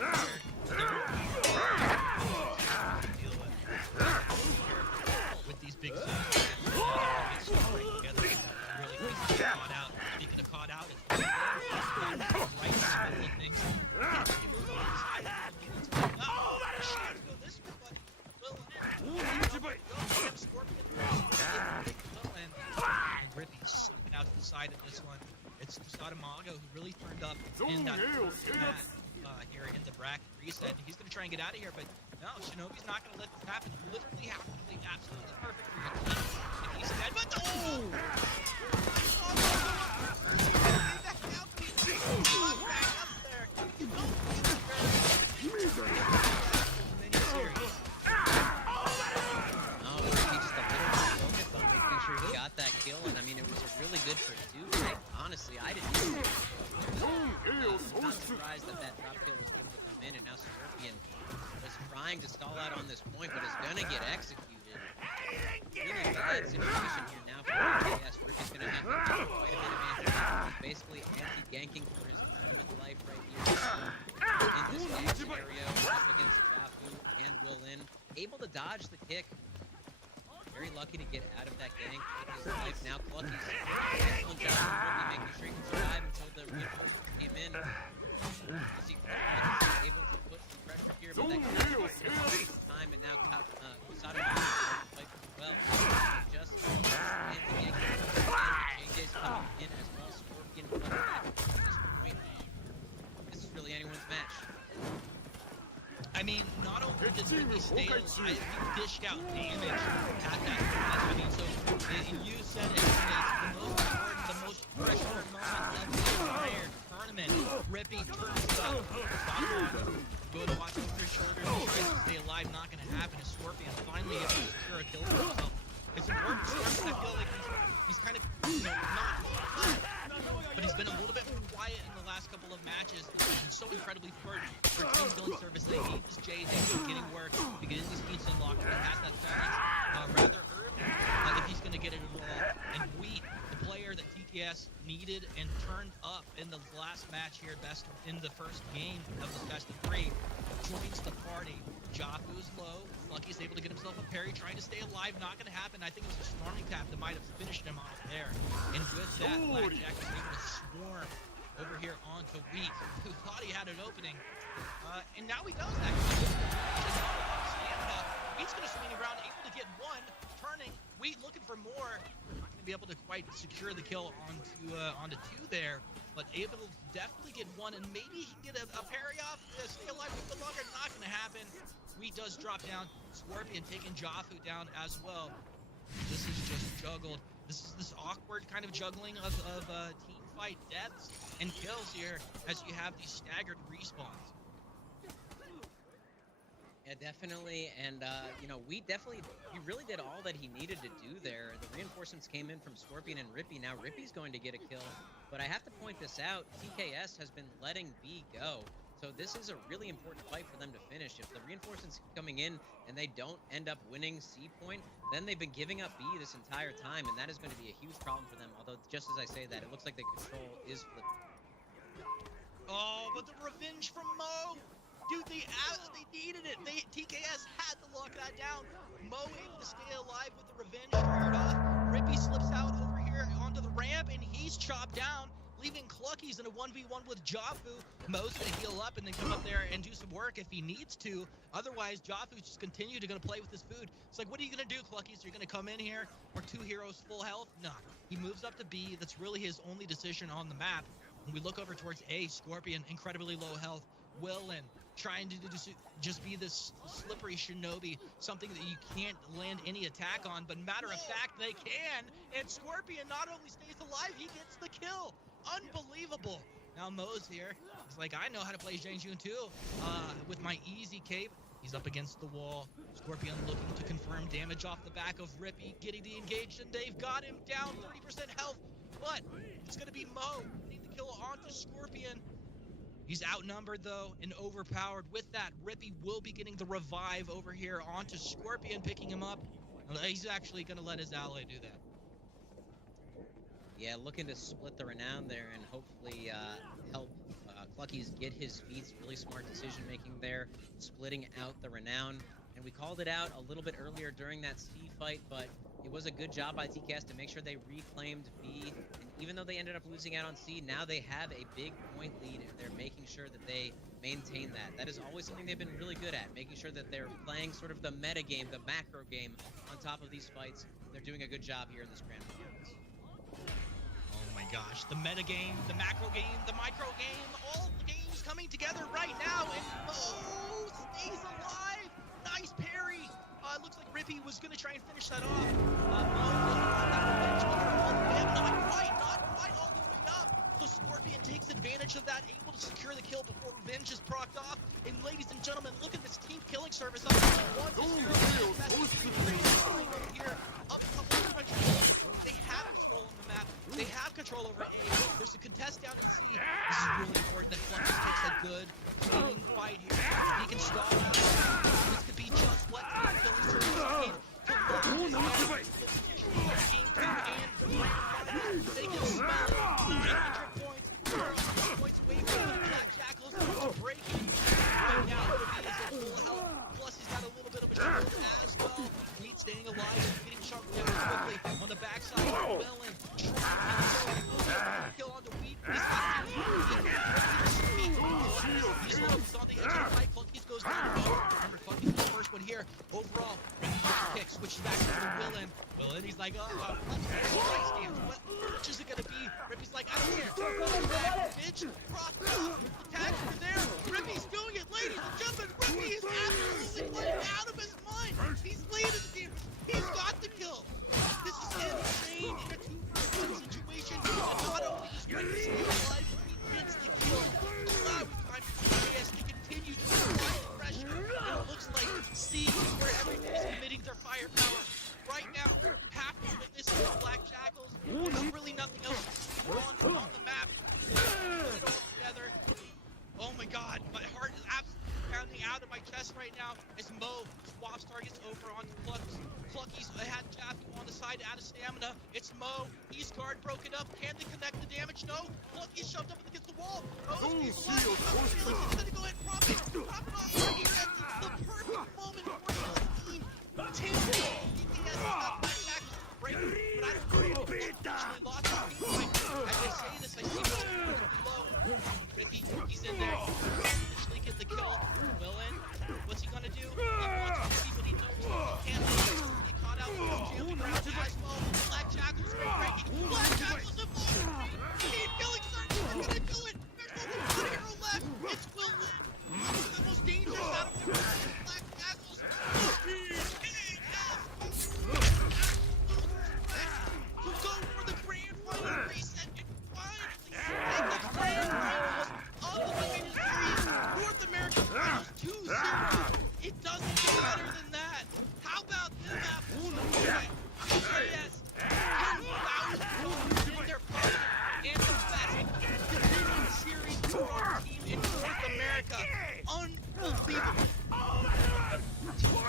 with here. To deal with. With these big zones, it's right together. Really quickly caught out. Speaking of caught out, it's right in the middle of things. He moves on the side. Oh, shit, go this way, buddy. And Rippy slipping out to the side of this one. It's Amago who really turned up in that here in the bracket reset. He's going to try and get out of here, but no, Shinobi's not going to let this happen. You literally have to play absolutely perfect for your team. If he's dead, but He got that kill, and I mean, it was a really good gonna get executed. Really bad situation here now for TKS. Rippy's gonna have to do quite a bit of anti-ganking. Basically anti-ganking for his tournament life right here. In this gang scenario, up against Jafu and Will Lin. Able to dodge the kick. Very lucky to get out of that gang. His life now. Clucky's excellent job from Rippy, making sure he can survive until the reinforcements came in. You see Clucky's able to put some pressure here, but that can time, and now Kusada fight as well. Just anti-ganking. JJ's coming in as well. Scorpion coming back at this point. This is really anyone's match. I mean, not only did Rippy stay alive, he dished out damage at that moment. I mean, so you said it, it's the most important, the most pressure moment of the entire tournament. Rippy turns up, go to watch over his shoulders, and tries to stay alive. Not going to happen. His Scorpion finally able to secure a kill for himself. It's important for Scorpion. I feel like he's kind of, not hot, but he's been a little bit more quiet in the last couple of matches. He's so incredibly important for team killing service. They need this JJ getting work to get in these beats unlocked. He has that balance rather early if he's going to get it at all. And Wheat, the player that TKS needed and turned up in the last match here, in the first game of this best of 3, joins the party. Jafu's low. Lucky's able to get himself a parry, trying to stay alive. Not going to happen. I think it was a storming tap that might have finished him off there. And with that, Blackjack was able to swarm over here onto Wheat, who thought he had an opening. And now he does that. Wheat's going to swing around, able to get one, turning. Wheat looking for more. Not going to be able to quite secure the kill onto 2 there, but able to definitely get one, and maybe he can get a parry off. Stay alive a bit longer. Not going to happen. Wheat does drop down. Scorpion taking Jafu down as well. This is just juggled. This is this awkward kind of juggling of team fight deaths and kills here as you have these staggered respawns. Yeah, definitely, and he really did all that he needed to do there. The reinforcements came in from Scorpion and Rippy. Now Rippy's going to get a kill, but I have to point this out, TKS has been letting B go, so this is a really important fight for them to finish. If the reinforcements keep coming in and they don't end up winning C point, then they've been giving up B this entire time, and that is going to be a huge problem for them, although just as I say that, it looks like the control is flipped. Oh, but the revenge from Mo! Dude, they needed it. TKS had to lock that down. Mo able to stay alive with the revenge fired off. Rippy slips out over here onto the ramp, and he's chopped down, leaving Clucky's in a 1v1 with Jafu. Mo's gonna heal up and then come up there and do some work if he needs to. Otherwise, Jafu's just continue to gonna play with his food. It's like, what are you gonna do, Clucky's? You're gonna come in here, we're 2 heroes full health? Nah. He moves up to B. That's really his only decision on the map. When we look over towards A, Scorpion, incredibly low health. Willin trying to just be this slippery shinobi, something that you can't land any attack on, but matter of fact, they can, and Scorpion not only stays alive, he gets the kill. Unbelievable. Now Mo's here. He's like, I know how to play Zhangjun too, with my easy cape. He's up against the wall. Scorpion looking to confirm damage off the back of Rippy, getting the engaged, and they've got him down 30% health, but it's gonna be Mo. Need the kill onto Scorpion. He's outnumbered, though, and overpowered. With that, Rippy will be getting the revive over here onto Scorpion, picking him up. He's actually going to let his ally do that. Yeah, looking to split the renown there and hopefully help Clucky's get his feats. Really smart decision-making there, splitting out the renown. And we called it out a little bit earlier during that C fight, but it was a good job by TKS to make sure they reclaimed B. And even though they ended up losing out on C, now they have a big point lead, and they're making sure that they maintain that. That is always something they've been really good at, making sure that they're playing sort of the meta game, the macro game on top of these fights. They're doing a good job here in this Grand Finals. Oh my gosh, the meta game, the macro game, the micro game, all the games coming together right now, and Mo stays alive. Nice parry. Looks like Rippy was going to try and finish that off. Mo not quite all the way up. So Scorpion takes advantage of that, able to secure the kill before Revenge is procced off. And ladies and gentlemen, look at this team killing service up 1-0. Here, up a couple of punches. They have control on the map. They have control over A. There's a contest down in C. This is really important that Cluckus takes a good, clean fight here. He can stall out. This could be just what team killing service switches back to Willen. Willen, he's like, right stance. What punch is it gonna be? Rippy's like, I don't care. Bitch, rock, the tags are there. Rippy's doing it, ladies and gentlemen. Rippy is absolutely playing out of his mind. He's late in the game. He's got the kill. This is insane in a 2-for-1 situation. And not only does Rippy stay alive, he gets the kill. Allowing time for TKS to continue to apply pressure. And it looks like C is where everyone is committing their firepower. Right now, you have to witness the Black Jackals. There's really nothing else on the map. Put it all together. Oh my god, my heart is absolutely pounding out of my chest right now as Mo swaps targets over onto Clucky's. Clucky's had Jaffe on the side out of stamina. It's Mo. He's guard broken up. Can they connect the damage? No. Clucky's shoved up against the wall. Mo's he's gonna go ahead and prop it. Prop it off right here at the perfect moment for the team. Tim, DKS has got Black Jackals break, but I don't know if it's actually lost the fight. As I say this, I see Mo low. Rippy, he's in there. Eventually get the kill. Willen, what's he gonna do? He wants to see what he knows he can't do. He caught out with no jumping around as well. Black Jackals are breaking. Black Jackals have lost. Team killing Circle is gonna do it. There's only one hero left. It's Willen. One of the most dangerous out of everyone. Black Jackals. To go for the grand final reset and finally get the grand finals of the Women's Series North American Finals 2-0. It doesn't get better than that. How about them apples? TKS, 10,000 voters in their pocket and the best division series for our team in North America. Unbelievable. Killing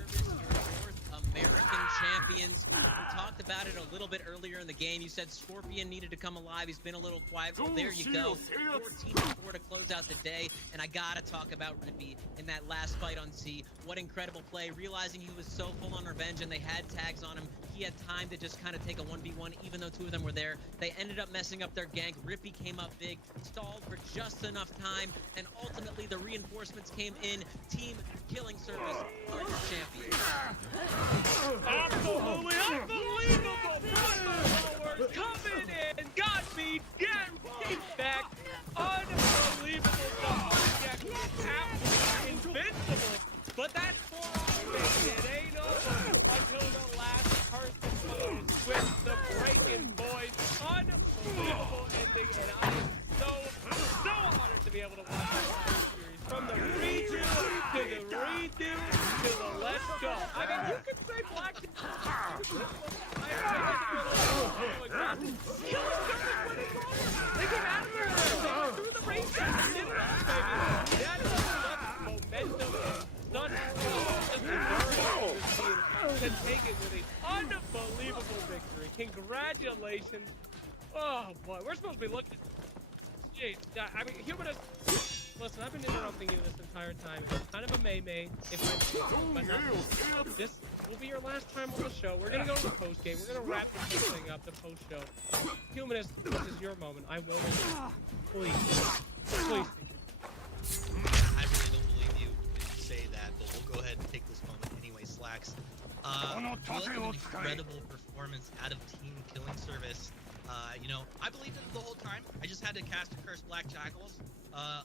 service, your North American champions. We talked about it a little bit earlier in the game. You said Scorpion needed to come alive. He's been a little quiet. Well, there you go. 14-4 to close out the day. And I gotta talk about Rippy in that last fight on C. What incredible play. Realizing he was so full on revenge and they had tags on him. He had time to just kind of take a 1v1, even though two of them were there. They ended up messing up their gank. Rippy came up big, stalled for just enough time, and ultimately the reinforcements came in. Team Killing Service are your champions. Absolutely unbelievable! Forward coming in, got me, get back. Unbelievable stuff. Jack is absolutely invincible, but that forearm it ain't over until the last person goes with the breaking boys. Unbelievable ending, and I am so honored to be able to watch this series. From the redo to the redo to the let's go. I mean, you could say Black they came out of there, they went through the race, and did it all, baby. That is such momentum and such just endurance to take it with an unbelievable victory. Congratulations. Oh boy, we're supposed to be looking. Jeez, I mean, Humanist. Listen, I've been interrupting you this entire time. It's kind of a may-may, but this will be your last time on the show. We're gonna go to the post-game. We're gonna wrap this thing up, the post-show. Humanist, this is your moment. I will please. Please. I really don't believe you when you say that, but we'll go ahead and take this moment anyway, Slacks. What an incredible performance out of Team Killing Service. You know, I believed in it the whole time. I just had to cast a curse Black Jackals.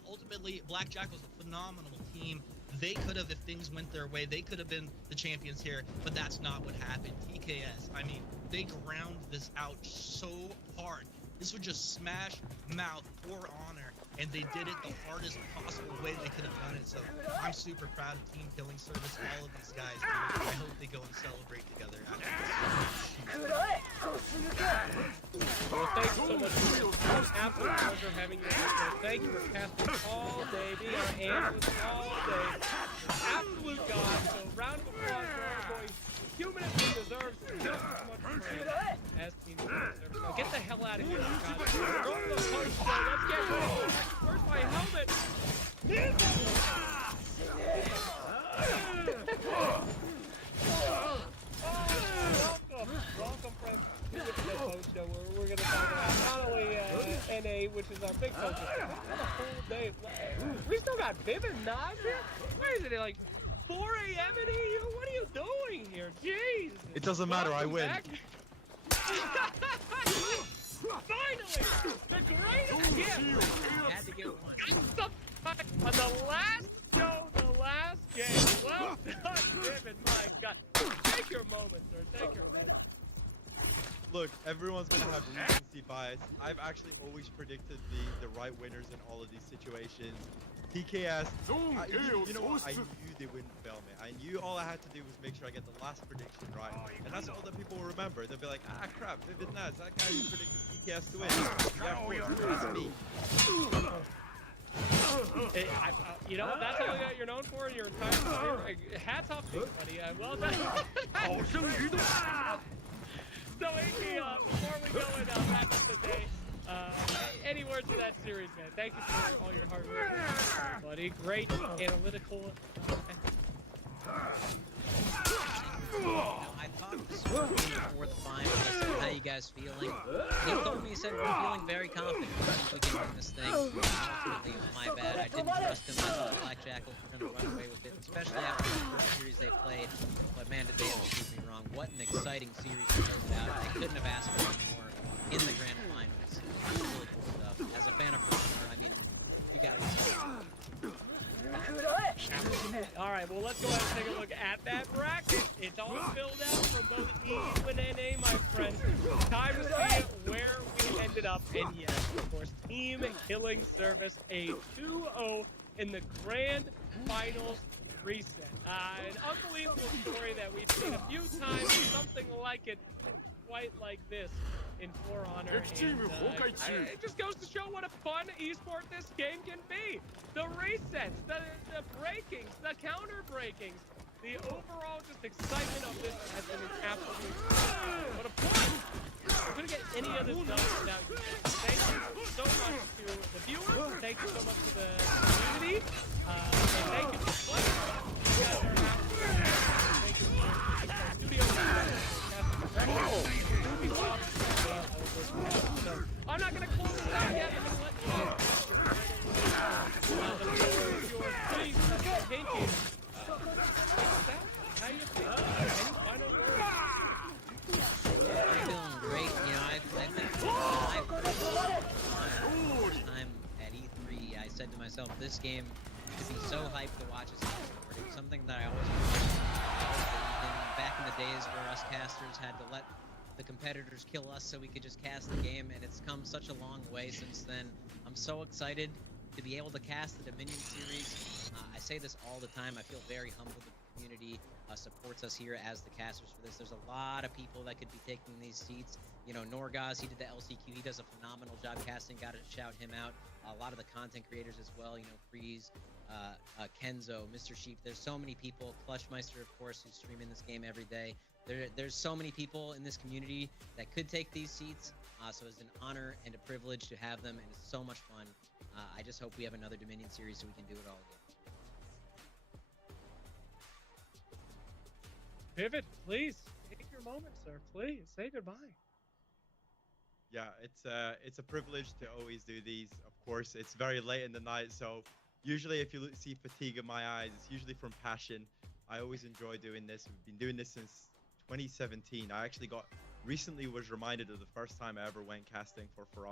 Ultimately, Black Jackals a phenomenal team. They could have, if things went their way, they could have been the champions here, but that's not what happened. TKS, I mean, they ground this out so hard. This was just smash mouth for honor, and they did it the hardest possible way they could have done it. So I'm super proud of Team Killing Service, all of these guys. Dude. I hope they go and celebrate together after this. Well, thank you so much. It was an absolute pleasure having you here. Thank you for casting all day, being our analyst all day. Absolute god. So round of applause for our boy. Humanist deserves just as much praise as Team Killing Service. Now get the hell out of here, guys. Go to the post show. Let's get ready. Where's my helmet? Welcome, friends, to the post show where we're going to talk about not only NA, which is our big focus, but a whole day of play. We still got Viv and Nas here? Where is it, like 4 a.m. in here? What are you doing here? Jeez! It doesn't matter, I win. Finally! The greatest gift! Had to get one. On the last show, the last game. Well done, Vivid. My God. Take your moment, sir. Take your moment. Look, everyone's gonna have recency bias. I've actually always predicted the right winners in all of these situations. TKS, you know what? I knew they wouldn't fail me. I knew all I had to do was make sure I get the last prediction right. And that's all that people will remember. They'll be like, ah crap, Vivid Naz, that guy who predicted TKS to win. Yeah, of course, that's me. You know what? That's all you're known for in your entire career. Hats off to you, buddy. Well done. So, Inky, before we go and wrap up the day, any words for that series, man? Thank you for all your hard work, buddy. Great analytical. I talked this before the final. I said, how you guys feeling? He told me, he said, we're feeling very confident. I think we can win this thing. Ultimately, my bad. I didn't trust him. I thought Black Jackals were going to run away with it, especially after the first series they played. But man, did they ever prove me wrong. What an exciting series it turned out. I couldn't have asked for more in the grand finals. Really cool stuff. As a fan of Fort Honor, I mean, you got to be excited. All right, well, let's go ahead and take a look at that bracket. It's all filled out from both EU and NA, my friends. Time to see where we ended up. And yes, of course, Team Killing Service, a 2-0 in the grand finals reset. An unbelievable story that we've seen a few times, something like it, quite like this in For Honor. And, it just goes to show what a fun esport this game can be. The resets, the breakings, the counter breakings, the overall just excitement of this has been an absolute. But of course, we're gonna get any of this done without you. Thank you so much to the viewers. Thank you so much to the community. And thank you to the players. You guys are absolutely amazing. Thank you to the studio. So I'm not gonna close this out yet. I'm gonna let you the floor is yours. Please, Hinky. How you feeling? Any final words? I'm feeling great. You know, I think for the first time at E3, I said to myself, this game could be so hyped to watch as an esport. It's something that I always wanted. Back in the days where us casters had to let the competitors kill us so we could just cast the game, and it's come such a long way since then. I'm so excited to be able to cast the Dominion series. I say this all the time. I feel very humbled that the community supports us here as the casters for this. There's a lot of people that could be taking these seats. You know, Norgaz, he did the LCQ. He does a phenomenal job casting. Got to shout him out. A lot of the content creators as well. You know, Freeze, Kenzo, Mr. Sheep. There's so many people. Clutchmeister, of course, who's streaming this game every day. There's so many people in this community that could take these seats. So it's an honor and a privilege to have them, and it's so much fun. I just hope we have another Dominion series so we can do it all again. Pivot, please take your moment, sir. Please say goodbye. Yeah, it's a privilege to always do these. Of course, it's very late in the night, so usually if you see fatigue in my eyes, it's usually from passion. I always enjoy doing this. We've been doing this since 2017. I actually recently was reminded of the first time I ever went casting for